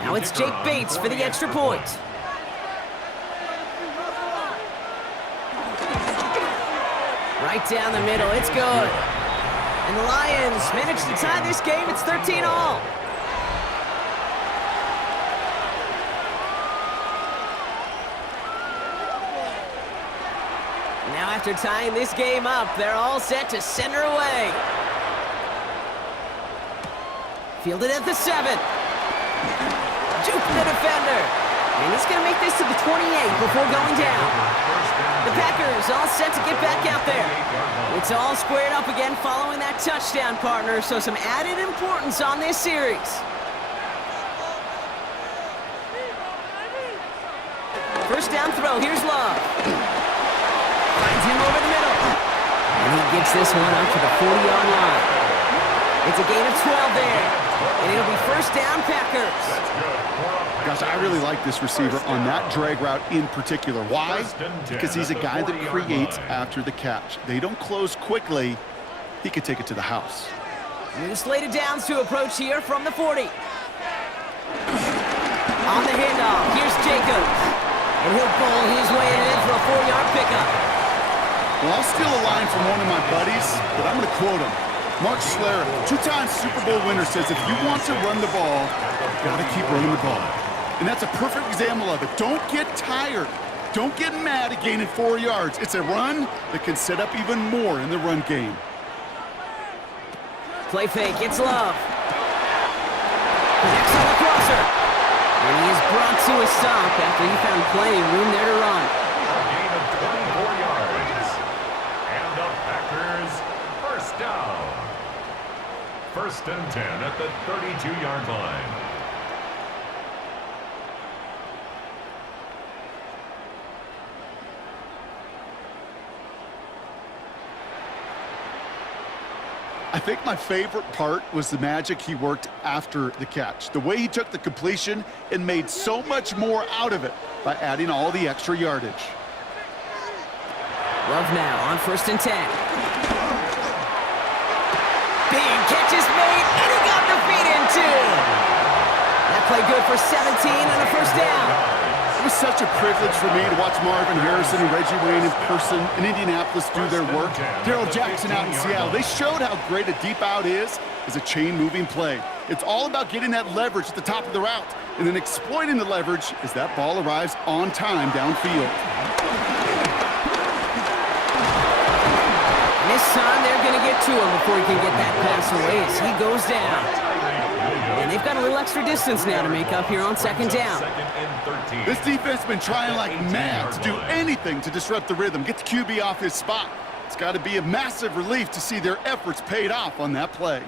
Now it's Jake Bates for the extra point. Right down the middle, it's good. And the Lions managed to tie this game, it's 13-all. Now after tying this game up, they're all set to send her away. Fielded at the 7. Juke the defender. And he's going to make this to the 28 before going down. The Packers all set to get back out there. It's all squared up again following that touchdown, partner, so some added importance on this series. First down throw, here's Love. Finds him over the middle. And he gets this one up to the 40-yard line. It's a gain of 12 there. And it'll be first down, Packers. Gosh, I really like this receiver on that drag route in particular. Why? Because he's a guy that creates after the catch. They don't close quickly. He could take it to the house. New slated downs to approach here from the 40. On the handoff, here's Jacobs. And he'll pull his way ahead for a 4-yard pickup. Well, I'll steal a line from one of my buddies, but I'm going to quote him. Mark Schlereth, 2-time Super Bowl winner, says if you want to run the ball, you've got to keep running the ball. And that's a perfect example of it. Don't get tired. Don't get mad at gaining 4 yards. It's a run that can set up even more in the run game. Play fake, it's Love. Connects on the crosser. And he is brought to a stop after he found plenty of room there to run. A gain of 24 yards. And the Packers first down. 1st and 10 at the 32-yard line. I think my favorite part was the magic he worked after the catch. The way he took the completion and made so much more out of it by adding all the extra yardage. Love now on 1st and 10. Big catch is made, and he got the feet in too. That play good for 17 and a first down. It was such a privilege for me to watch Marvin Harrison and Reggie Wayne in person in Indianapolis do their work. Darrell Jackson out in Seattle. They showed how great a deep out is as a chain-moving play. It's all about getting that leverage at the top of the route and then exploiting the leverage as that ball arrives on time downfield. This time they're going to get to him before he can get that pass away as he goes down. And And they've got a little extra distance now to make up here on second down. Second and 13. This defense has been trying like mad to do anything to disrupt the rhythm, get the QB off his spot. It's got to be a massive relief to see their efforts paid off on that play.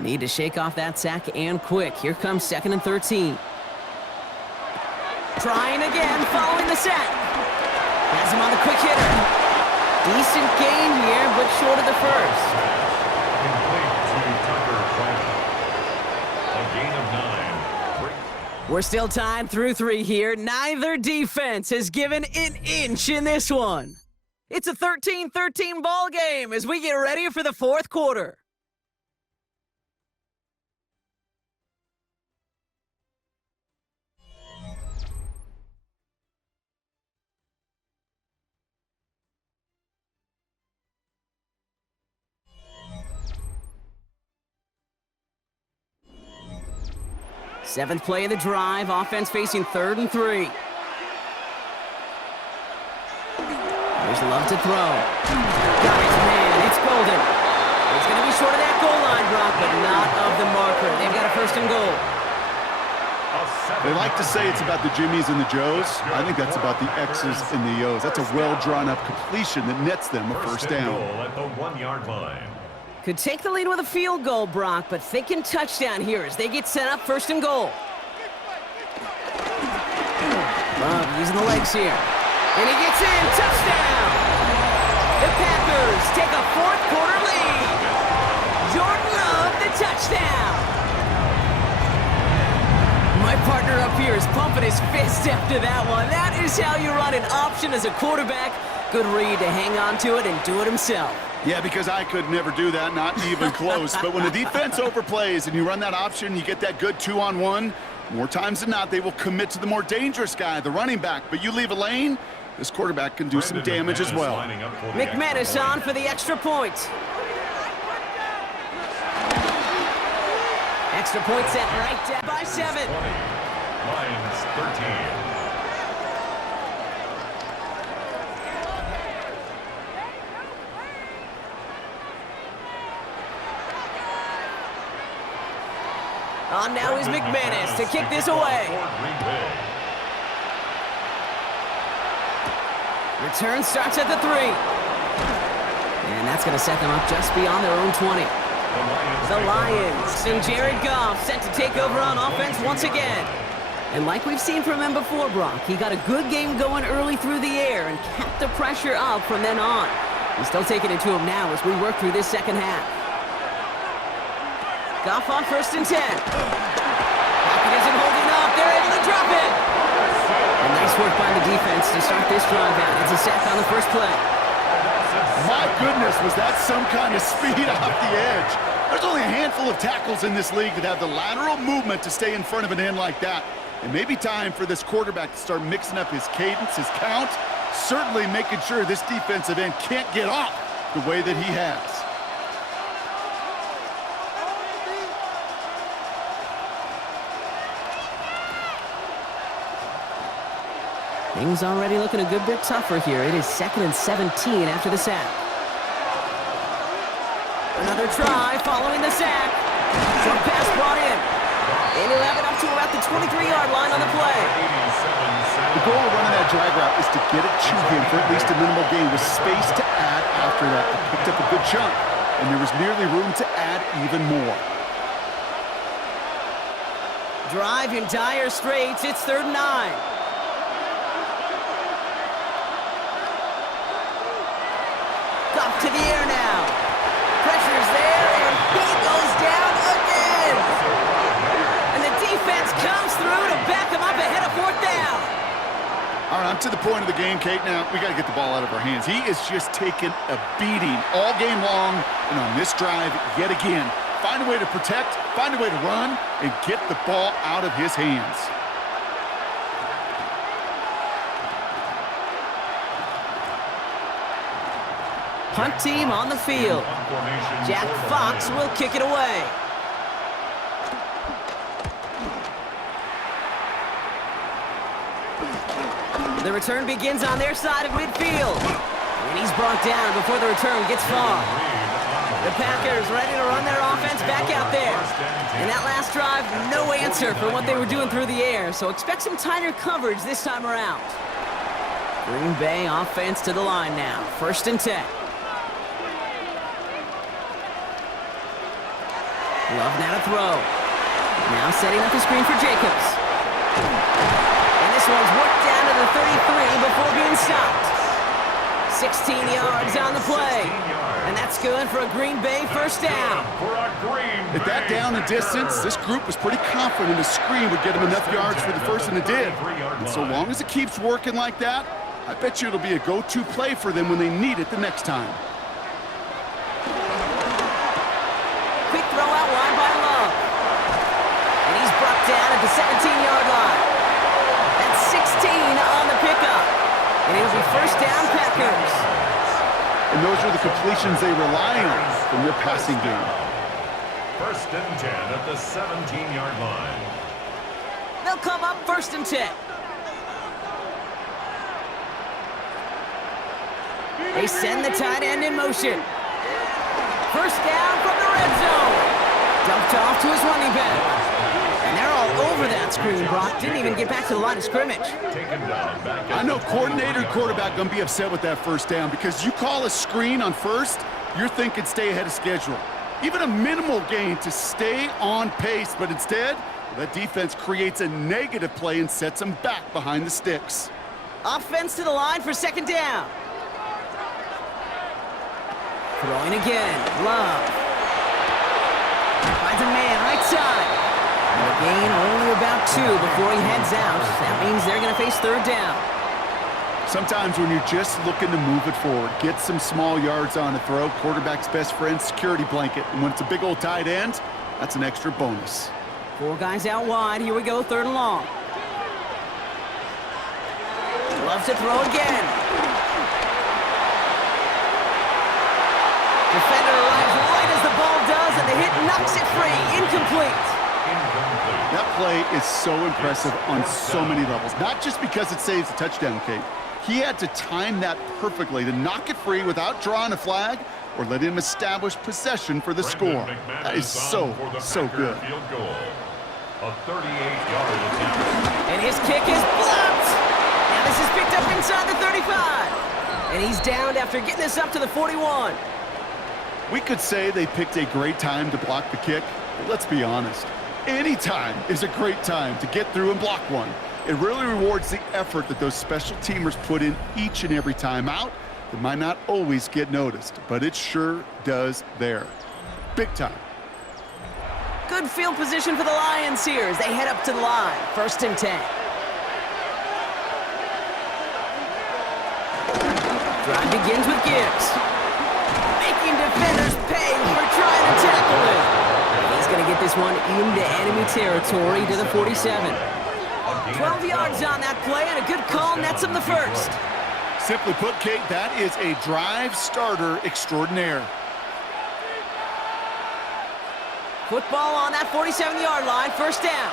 Need to shake off that sack and quick. Here comes second and 13. Trying again, following the sack. Has him on the quick hitter. Decent gain here, but short of the first. Complete to Tucker Craft. A gain of 9. We're still tied through 3 here. Neither defense has given an inch in this one. It's a 13-13 ball game as we get ready for the fourth quarter. Seventh play of the drive, offense facing 3rd and 3. There's Love to throw. Got his man, it's Golden. He's going to be short of that goal line, Brock, but not of the marker. They've got a 1st and goal. They like to say it's about the Jimmies and the Joes. I think that's about the X's and the O's. That's a well-drawn-up completion that nets them a 1st down. At the 1-yard line. Could take the lead with a field goal, Brock, but thinking touchdown here as they get set up 1st and goal. Love using the legs here. And he gets in. Touchdown! The Packers take a 4th quarter lead. Jordan Love, the touchdown. My partner up here is pumping his fist after that one. That is how you run an option as a quarterback. Good read to hang on to it and do it himself. Yeah, because I could never do that, not even close. But when the defense overplays and you run that option, you get that good 2-on-1, more times than not, they will commit to the more dangerous guy, the running back. But you leave a lane, this quarterback can do some damage as well. McManus on for the extra point. Extra point set right down by 7. 20. Lions 13. On now is McManus to kick this away. Return starts at the 3. And that's going to set them up just beyond their own 20. The Lions and Jared Goff set to take over on offense once again. And like we've seen from him before, Brock, he got a good game going early through the air and kept the pressure up from then on. He's still taking it to him now as we work through this second half. Goff on 1st and 10. Pocket isn't holding up. They're able to drop it. And nice work by the defense to start this drive out. It's a sack on the 1st play. My goodness, was that some kind of speed off the edge? There's only a handful of tackles in this league that have the lateral movement to stay in front of an end like that. It may be time for this quarterback to start mixing up his cadence, his count, certainly making sure this defensive end can't get off the way that he has. Things already looking a good bit tougher here. It is 2nd and 17 after the sack. Another try following the sack. Short pass brought in. And he'll have it up to about the 23-yard line on the play. The goal of running that drag route is to get it to him for at least a minimal gain with space to add after that. He picked up a good chunk, and there was nearly room to add even more. Drive in dire straits. It's 3rd and 9. Up to the air now. Pressure's there, and he goes down again. And the defense comes through to back him up ahead of 4th down. All right, I'm to the point of the game, Kate. Now, we got to get the ball out of our hands. He is just taking a beating all game long, and on this drive, yet again, find a way to protect, find a way to run, and get the ball out of his hands. Punt team on the field. Jack Fox will kick it away. The return begins on their side of midfield. And he's brought down before the return gets far. The Packers ready to run their offense back out there. In that last drive, no answer for what they were doing through the air, so expect some tighter coverage this time around. Green Bay offense to the line now. 1st and 10. Love now to throw. Now setting up the screen for Jacobs. And this one's worked down to the 33 before being stopped. 16 yards on the play. And that's good for a Green Bay 1st down. At that down and distance, this group was pretty confident the screen would get them enough yards for the first, and it did. And so long as it keeps working like that, I bet you it'll be a go-to play for them when they need it the next time. Quick throw out wide by Love. And he's brought down at the 17-yard line. That's 16 on the pickup. And it'll be 1st down Packers. And those are the completions they rely on from their passing game. 1st and 10 at the 17-yard line. They'll come up 1st and 10. They send the tight end in motion. 1st down from the red zone. Dumped off to his running back. And they're all over that screen, Brock. Didn't even get back to the line of scrimmage. I know coordinator and quarterback going to be upset with that 1st down because you call a screen on 1st, you're thinking stay ahead of schedule. Even a minimal gain to stay on pace, but instead, that defense creates a negative play and sets them back behind the sticks. Offense to the line for 2nd down. Throwing again. Love. Finds a man right side. And a gain only about 2 before he heads out. That means they're going to face 3rd down. Sometimes when you're just looking to move it forward, get some small yards on a throw, quarterback's best friend, security blanket. And when it's a big old tight end, that's an extra bonus. 4 guys out wide. Here we go, 3rd and long. Love to throw again. Defender arrives right as the ball does, and the hit knocks it free. Incomplete. That play is so impressive on so many levels. Not just because it saves a touchdown, Kate. He had to time that perfectly to knock it free without drawing a flag or letting him establish possession for the score. That is so good. A 38-yard attempt. And his kick is blocked. Now this is picked up inside the 35. And he's downed after getting this up to the 41. We could say they picked a great time to block the kick, but let's be honest. Any time is a great time to get through and block one. It really rewards the effort that those special teamers put in each and every time out. That might not always get noticed, but it sure does there. Big time. Good field position for the Lions here as they head up to the line. 1st and 10. Drive begins with Gibbs. Making defenders pay for trying to tackle him. He's going to get this one into enemy territory to the 47. 12 yards on that play, and a good call nets him the 1st. Simply put, Kate, that is a drive starter extraordinaire. Football on that 47-yard line, 1st down.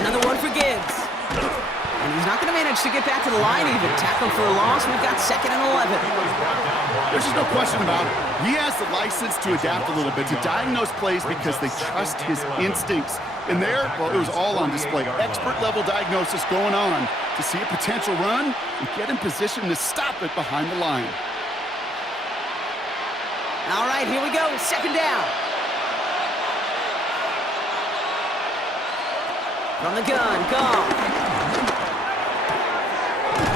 Another one for Gibbs. And he's not going to manage to get back to the line even. Tackled for a loss. We've got 2nd and 11. There's just no question about it. He has the license to adapt a little bit, to diagnose plays because they trust his instincts. And there, well, it was all on display. Expert-level diagnosis going on to see a potential run and get in position to stop it behind the line. All right, here we go. 2nd down. From the gun, Goff.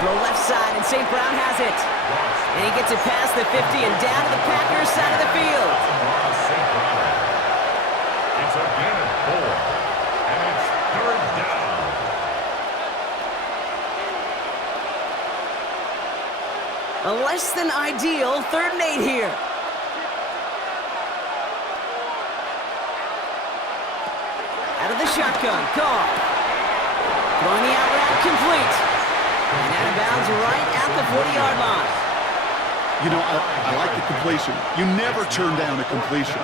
Throw left side, and St. Brown has it. And he gets it past the 50 and down to the Packers side of the field. It's a gain of 4, and it's 3rd down. A less than ideal 3rd and 8 here. Out of the shotgun, Goff. Throwing the out route complete. And out of bounds right at the 40-yard line. You know, I like the completion. You never turn down a completion.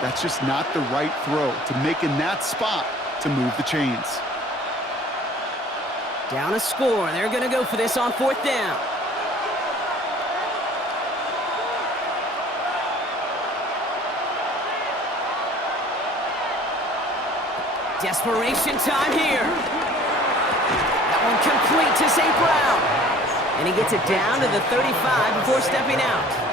That's just not the right throw to make in that spot to move the chains. Down a score. They're going to go for this on 4th down. Desperation time here. That one complete to St. Brown. And he gets it down to the 35 before stepping out.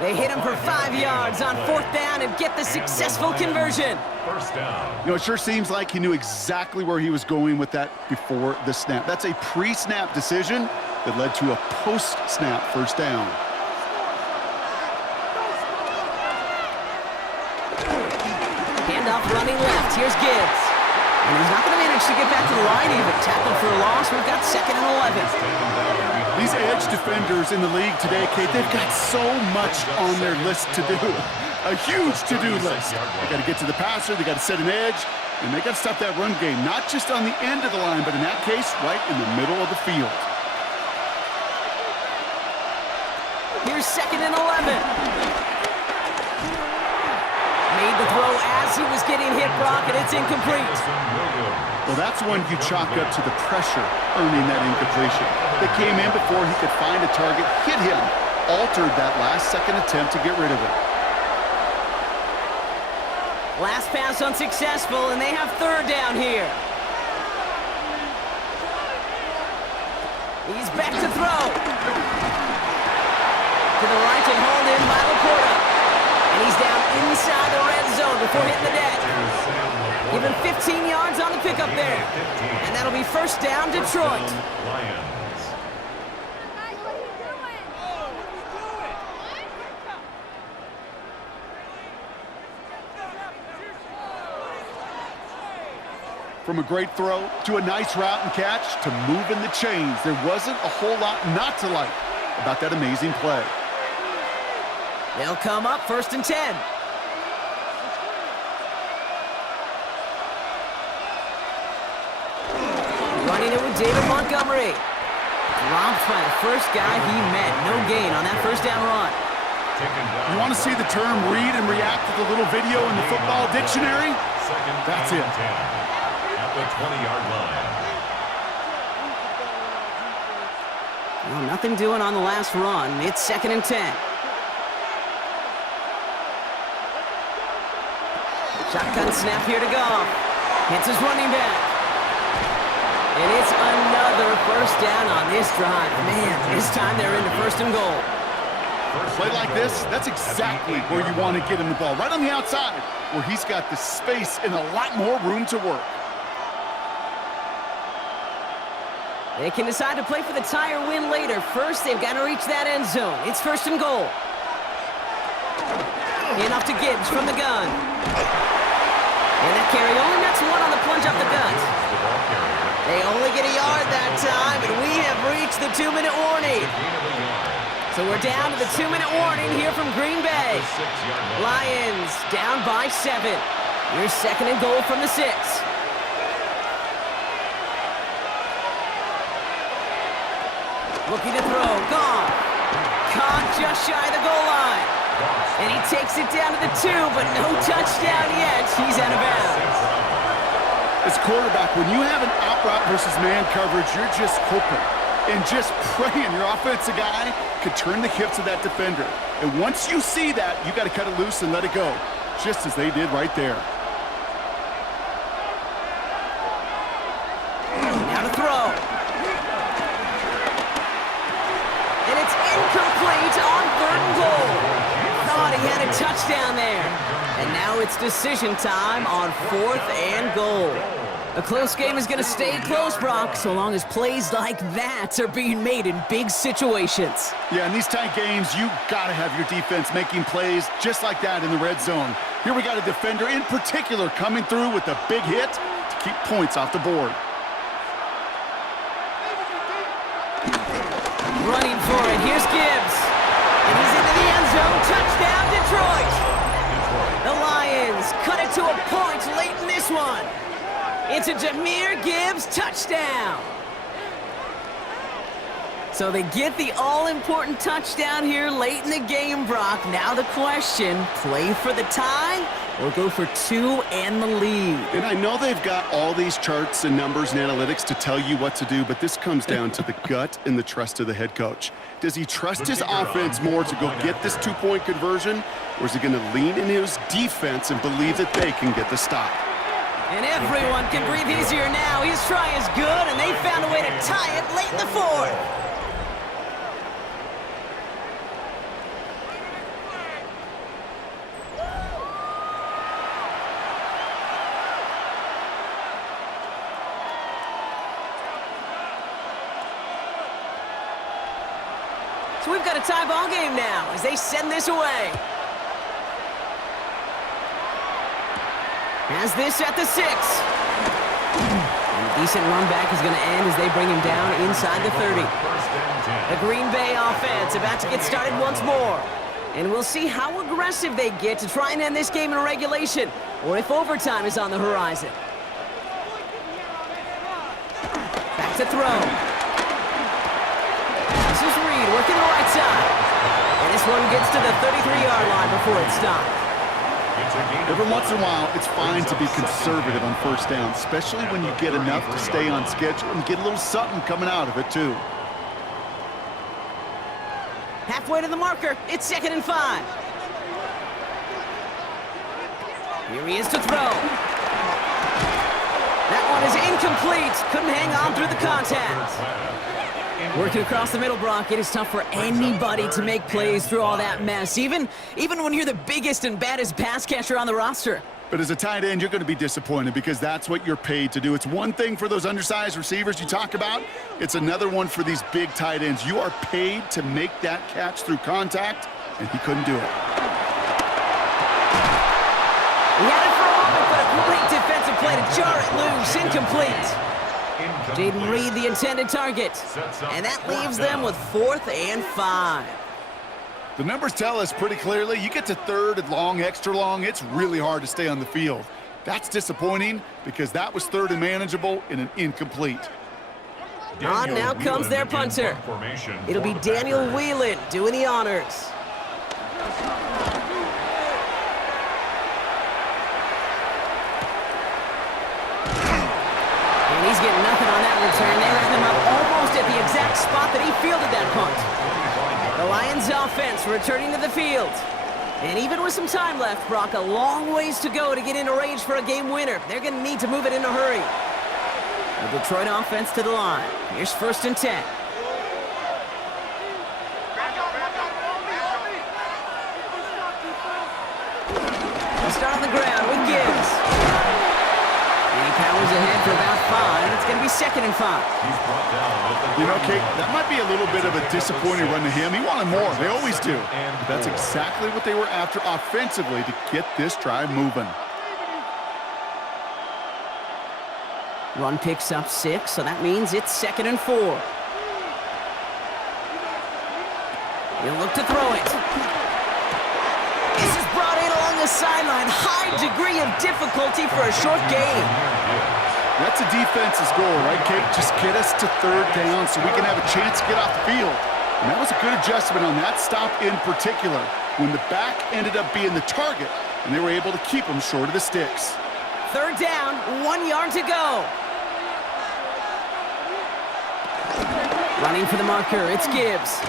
They hit him for 5 yards on 4th down and get the successful conversion. First down. You know, it sure seems like he knew exactly where he was going with that before the snap. That's a pre-snap decision that led to a post-snap first down. Handoff running left. Here's Gibbs. And he's not going to manage to get back to the line even. Tackle for a loss. We've got 2nd and 11. These edge defenders in the league today, Kate, they've got so much on their list to do. A huge to-do list. They got to get to the passer, they got to set an edge, and they got to stop that run game, not just on the end of the line, but in that case, right in the middle of the field. Here's 2nd and 11. Made the throw as he was getting hit, Brock, and it's incomplete. Well, that's one you chalk up to the pressure earning that incompletion. They came in before he could find a target, hit him, altered that last-second attempt to get rid of it. Last pass unsuccessful, and they have 3rd down here. He's back to throw. To the right and hauled in by Laporta. And he's down inside the red zone before hitting the deck. Give him 15 yards on the pickup there. And that'll be first down, Detroit. Lions. From a great throw to a nice route and catch to moving the chains, there wasn't a whole lot not to like about that amazing play. They'll come up 1st and 10. Running it with David Montgomery. Dropped by the first guy he met. No gain on that first down run. You want to see the term read and react to the little video in the football dictionary? That's it. At the 20-yard line. Well, nothing doing on the last run. It's 2nd and 10. Shotgun snap here to Goff. Hits his running back. And it's another first down on this drive. Man, this time they're into 1st and goal. A play like this, that's exactly where you want to get him the ball. Right on the outside, where he's got the space and a lot more room to work. They can decide to play for the tie or win later. First, they've got to reach that end zone. It's 1st and goal. In off to Gibbs from the gun. And that carry only nets one on the plunge up the gut. They only get a yard that time, and we have reached the 2-minute warning. So we're down to the 2-minute warning here from Green Bay. Lions down by 7. Here's 2nd and goal from the 6. Looking to throw, gone. Caught just shy of the goal line. And he takes it down to the 2, but no touchdown yet. He's out of bounds. As quarterback, when you have an out route versus man coverage, you're just hoping and just praying your offensive guy could turn the hips of that defender. And once you see that, you got to cut it loose and let it go, just as they did right there. Now to throw. And it's incomplete on 3rd and goal. Thought he had a touchdown there. And now it's decision time on 4th and goal. A close game is going to stay close, Brock, so long as plays like that are being made in big situations. Yeah, in these tight games, you got to have your defense making plays just like that in the red zone. Here we got a defender in particular coming through with a big hit to keep points off the board. Running for it. Here's Gibbs. And he's into the end zone. Touchdown, Detroit. The Lions cut it to a point late in this one. It's a Jahmyr Gibbs touchdown. So they get the all-important touchdown here late in the game, Brock. Now the question, play for the tie or go for two and the lead? And I know they've got all these charts and numbers and analytics to tell you what to do, but this comes down to the gut and the trust of the head coach. Does he trust his offense more to go get this two-point conversion, or is he going to lean in his defense and believe that they can get the stop? And everyone can breathe easier now. His try is good, and they found a way to tie it late in the fourth. So we've got a tie ball game now as they send this away. Has this at the 6. And a decent run back is going to end as they bring him down inside the 30. The Green Bay offense about to get started once more. And we'll see how aggressive they get to try and end this game in regulation, or if overtime is on the horizon. Back to throw. This is Reed working the right side. And this one gets to the 33-yard line before it's stopped. Every once in a while, it's fine to be conservative on first down, especially when you get enough to stay on schedule and get a little something coming out of it, too. Halfway to the marker, it's 2nd and 5. Here he is to throw. That one is incomplete. Couldn't hang on through the contact. Working across the middle, Brock, it is tough for anybody to make plays through all that mess, even when you're the biggest and baddest pass catcher on the roster. But as a tight end, you're going to be disappointed because that's what you're paid to do. It's one thing for those undersized receivers you talk about. It's another one for these big tight ends. You are paid to make that catch through contact, and he couldn't do it. He had it for a moment, but a great defensive play to jar it loose. Incomplete. Jaden Reed, the intended target. And that leaves them with 4th and 5. The numbers tell us pretty clearly, you get to 3rd and long, extra long, it's really hard to stay on the field. That's disappointing because that was 3rd and manageable in an incomplete. On now comes their punter. It'll be Daniel Whelan doing the honors. And he's getting nothing on that return. They wrap him up almost at the exact spot that he fielded that punt. The Lions offense returning to the field. And even with some time left, Brock, a long ways to go to get into range for a game winner. They're going to need to move it in a hurry. The Detroit offense to the line. Here's 1st and 10. They'll start on the ground with Gibbs. And he powers ahead for about 5. It's going to be 2nd and 5. You know, Kate, that might be a little bit of a disappointing run to him. He wanted more. They always do. But that's exactly what they were after offensively to get this drive moving. Run picks up 6, so that means it's 2nd and 4. He'll look to throw it. This is brought in along the sideline. High degree of difficulty for a short gain. That's a defense's goal, right, Kate? Just get us to 3rd down so we can have a chance to get off the field. And that was a good adjustment on that stop in particular, when the back ended up being the target, and they were able to keep him short of the sticks. 3rd down, 1 yard to go. Running for the marker, it's Gibbs.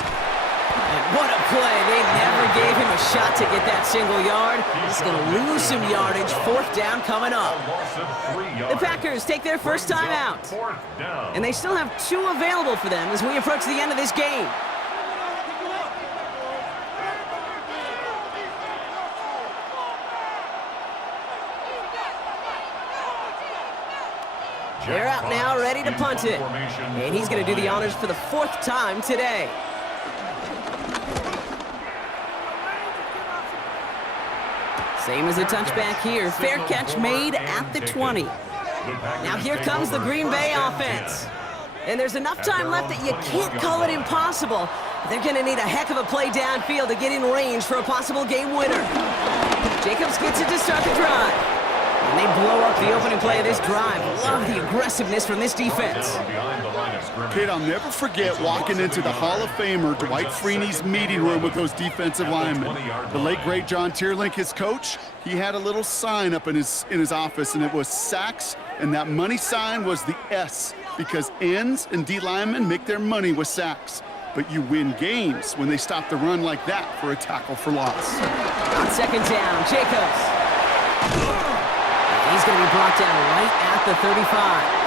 And what a play. They never gave him a shot to get that single yard. He's going to lose some yardage. 4th down coming up. The Packers take their first time out. And they still have 2 available for them as we approach the end of this game. They're out now, ready to punt it. And he's going to do the honors for the 4th time today. Same as a touchback here. Fair catch made at the 20. Now here comes the Green Bay offense. And there's enough time left that you can't call it impossible. They're going to need a heck of a play downfield to get in range for a possible game winner. Jacobs gets it to start the drive. And they blow up the opening play of this drive. Love the aggressiveness from this defense. Kid, I'll never forget walking into the Hall of Famer Dwight Freeney's meeting room with those defensive linemen. The late, great John Tierlink, his coach, he had a little sign up in his office, and it was sacks, and that money sign was the S, because ends and D linemen make their money with sacks. But you win games when they stop the run like that for a tackle for loss. On second down, Jacobs. He's going to be brought down right at the 35.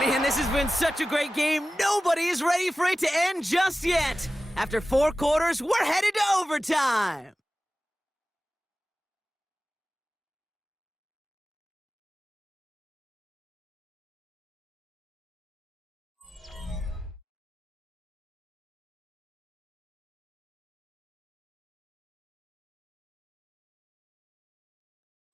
Man, this has been such a great game. Nobody is ready for it to end just yet. After 4 quarters, we're headed to overtime.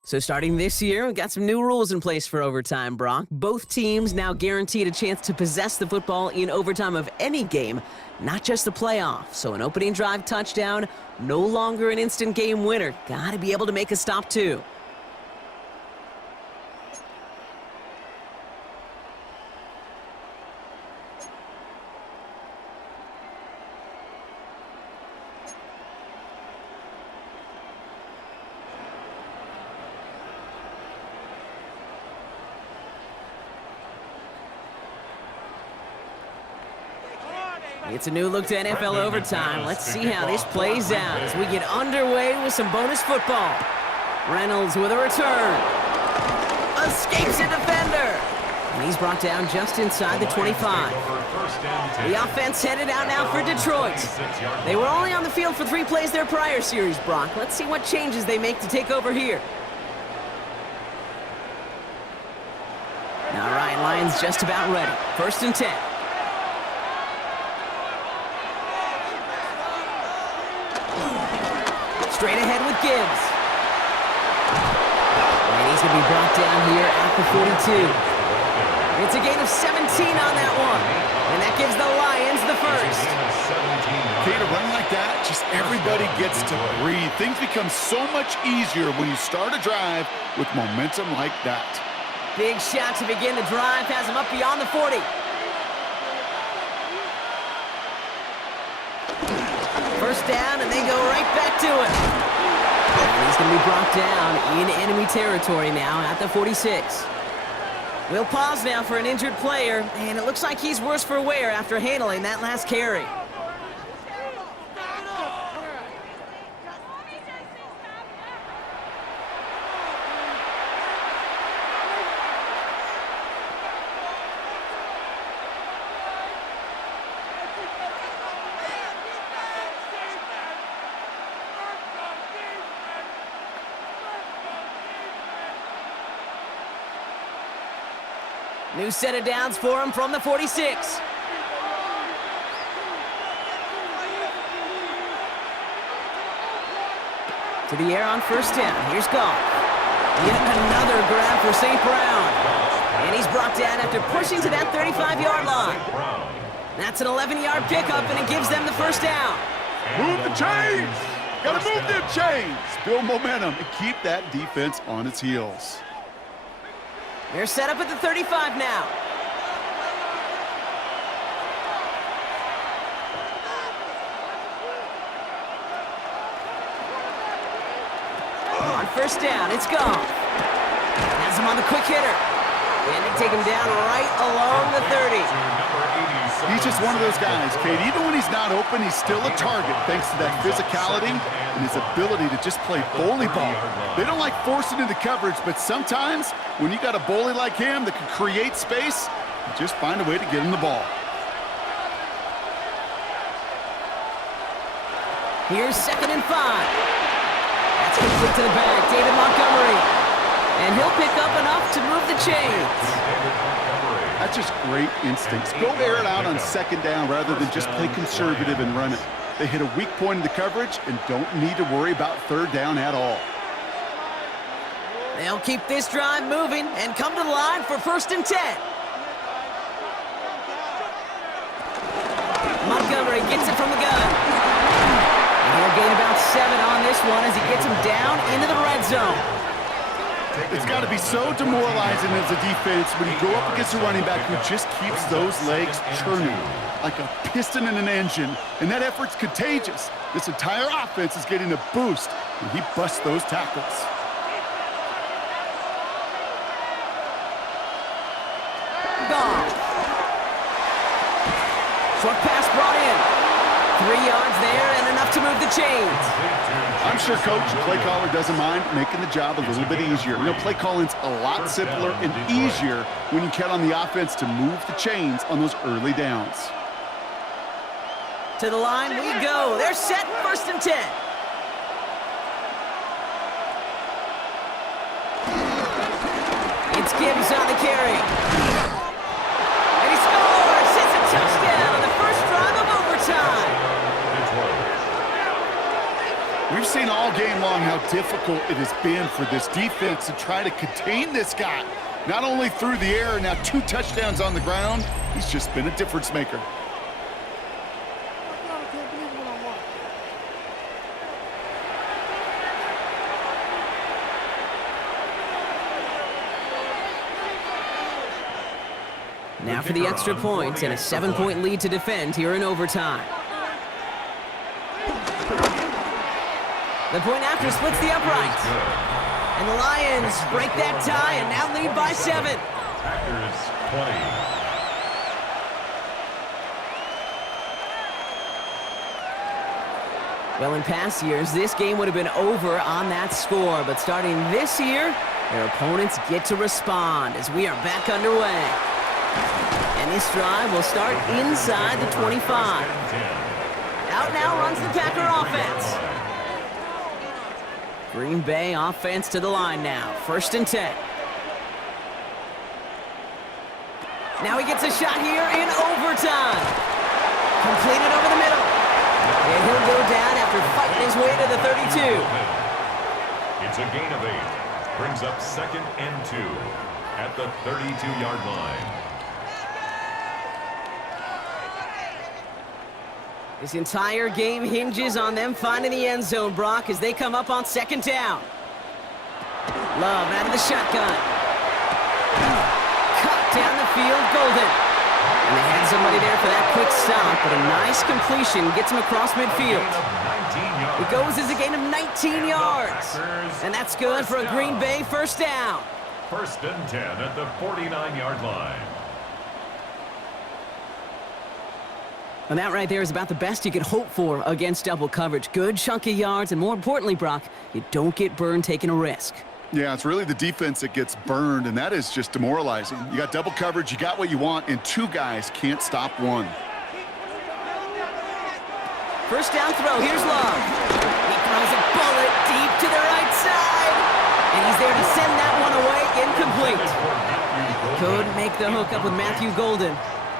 So starting this year, we've got some new rules in place for overtime, Brock. Both teams now guaranteed a chance to possess the football in overtime of any game, not just the playoff. So an opening drive touchdown, no longer an instant game winner. Got to be able to make a stop, too. It's a new look to NFL overtime. Let's see how this plays out as we get underway with some bonus football. Reynolds with a return. Escapes a defender. And he's brought down just inside the 25. The offense headed out now for Detroit. They were only on the field for 3 plays their prior series, Brock. Let's see what changes they make to take over here. All right, Lions just about ready. 1st and 10. Straight ahead with Gibbs. And he's going to be brought down here at the 42. It's a gain of 17 on that one. And that gives the Lions the first. Okay, to run like that, just everybody gets to breathe. Things become so much easier when you start a drive with momentum like that. Big shot to begin the drive. Has him up beyond the 40. First down, and they go right back to it. And he's going to be brought down in enemy territory now at the 46. We'll pause now for an injured player, and it looks like he's worse for wear after handling that last carry. New set of downs for him from the 46. To the air on first down. Here's Goff. Yet another grab for St. Brown. And he's brought down after pushing to that 35-yard line. That's an 11-yard pickup, and it gives them the first down. Move the chains! Gotta move them chains! Build momentum and keep that defense on its heels. They're set up at the 35 now. On first down, it's gone. Has him on the quick hitter. And they take him down right along the 30. He's just one of those guys, Kate. Even when he's not open, he's still a target thanks to that physicality and his ability to just play bully ball. They don't like forcing into coverage, but sometimes when you got a bully like him that can create space, you just find a way to get him the ball. Here's 2nd and 5. That's complete to the back, David Montgomery. And he'll pick up enough to move the chains. That's just great instincts. Go air it out on 2nd down rather than just play conservative and run it. They hit a weak point in the coverage and don't need to worry about 3rd down at all. They'll keep this drive moving and come to the line for 1st and 10. Montgomery gets it from the gun. And he'll gain about 7 on this one as he gets him down into the red zone. It's got to be so demoralizing as a defense when you go up against a running back who just keeps those legs churning like a piston in an engine, and that effort's contagious. This entire offense is getting a boost when he busts those tackles. Gone. Short pass brought in. 3 yards there and enough to move the chains. I'm sure Coach, play caller, doesn't mind making the job a little bit easier. You know, play calling's a lot simpler and easier when you count on the offense to move the chains on those early downs. To the line we go. They're set, 1st and 10. It's Gibbs on the carry. And he scores! It's a touchdown on the first drive of overtime. We've seen all game long how difficult it has been for this defense to try to contain this guy. Not only through the air, now 2 touchdowns on the ground. He's just been a difference maker. Now for the extra point and a 7-point lead to defend here in overtime. The point after splits the uprights. And the Lions break that tie and now lead by 7. Packers 20. Well, in past years, this game would have been over on that score. But starting this year, their opponents get to respond as we are back underway. And this drive will start inside the 25. Out now runs the Packer offense. Green Bay offense to the line now. 1st and 10. Now he gets a shot here in overtime. Completed over the middle. And he'll go down after fighting his way to the 32. It's a gain of 8. Brings up 2nd and 2 at the 32-yard line. This entire game hinges on them finding the end zone, Brock, as they come up on 2nd down. Love out of the shotgun. Cut down the field, Golden. And they had somebody there for that quick stop, but a nice completion gets him across midfield. It goes as a gain of 19 yards. And that's good for a Green Bay 1st down. 1st and 10 at the 49-yard line. And that right there is about the best you could hope for against double coverage. Good chunky yards, and more importantly, Brock, you don't get burned taking a risk. Yeah, it's really the defense that gets burned, and that is just demoralizing. You got double coverage, you got what you want, and 2 guys can't stop one. 1st down throw, here's Love. He throws a bullet deep to the right side. And he's there to send that one away, incomplete. Couldn't make the hook up with Matthew Golden.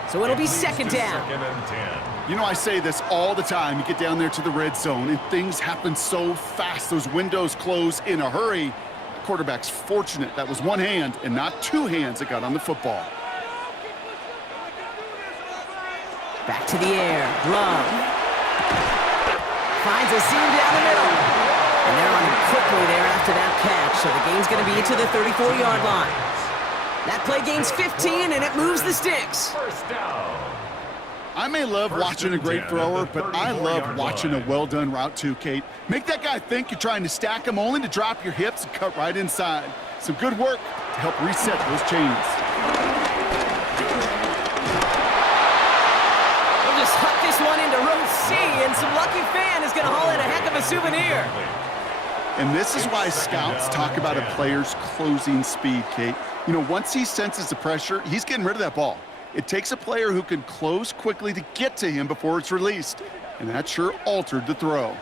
So it'll be 2nd down. 2nd and 10. You know, I say this all the time. You get down there to the red zone, and things happen so fast. Those windows close in a hurry. The quarterback's fortunate. That was 1 hand and not 2 hands that got on the football. Back to the air. Love. Finds a seam down the middle. And they're on him quickly there after that catch. So the game's going to be to the 34-yard line. That play gains 15, and it moves the sticks. 1st down. I may love watching a great thrower, but I love watching a well-done route too, Kate. Make that guy think you're trying to stack him only to drop your hips and cut right inside. Some good work to help reset those chains. We'll just huck this one into row C, and some lucky fan is going to haul in a heck of a souvenir. And this is why scouts talk about a player's closing speed, Kate. You know, once he senses the pressure, he's getting rid of that ball. It takes a player who can close quickly to get to him before it's released. And that sure altered the throw.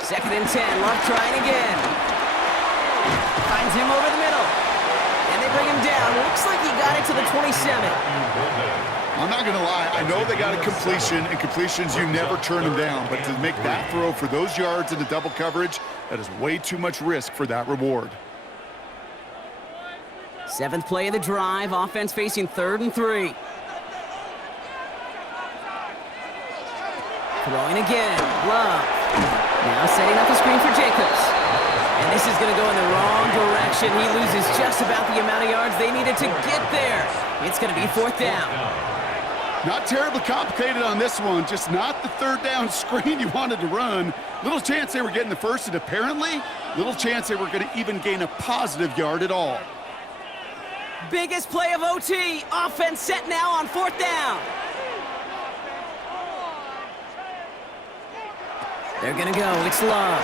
Second and 10, Love trying again. Finds him over the middle. And they bring him down. Looks like he got it to the 27. I'm not going to lie. I know they got a completion, and completions, you never turn them down. But to make that throw for those yards into double coverage, that is way too much risk for that reward. 7th play of the drive. Offense facing 3rd and 3. Throwing again. Love. Now setting up a screen for Jacobs. And this is going to go in the wrong direction. He loses just about the amount of yards they needed to get there. It's going to be 4th down. Not terribly complicated on this one, just not the 3rd down screen you wanted to run. Little chance they were getting the first, and apparently, little chance they were going to even gain a positive yard at all. Biggest play of OT. Offense set now on 4th down. They're going to go. It's Love.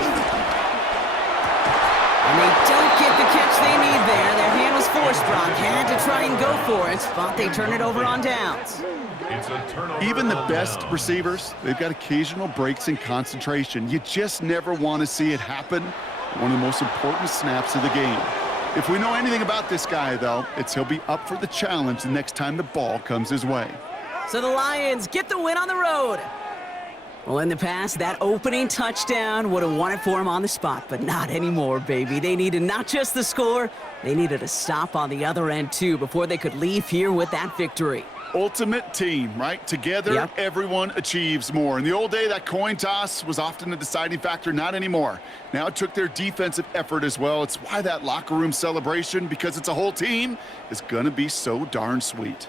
And they don't get the catch they need there. Their hand was forced, Brock. Had to try and go for it, but they turn it over on downs. It's a turnover. Even the on best down. receivers, they've got occasional breaks in concentration. You just never want to see it happen. One of the most important snaps of the game. If we know anything about this guy, though, it's he'll be up for the challenge the next time the ball comes his way. So the Lions get the win on the road. Well, in the past, that opening touchdown would have won it for him on the spot, but not anymore, baby. They needed not just the score, they needed a stop on the other end, too, before they could leave here with that victory. Ultimate team, right? Together, Yep. Everyone achieves more. In the old day, that coin toss was often a deciding factor, not anymore. Now it took their defensive effort as well. It's why that locker room celebration, because it's a whole team, is going to be so darn sweet.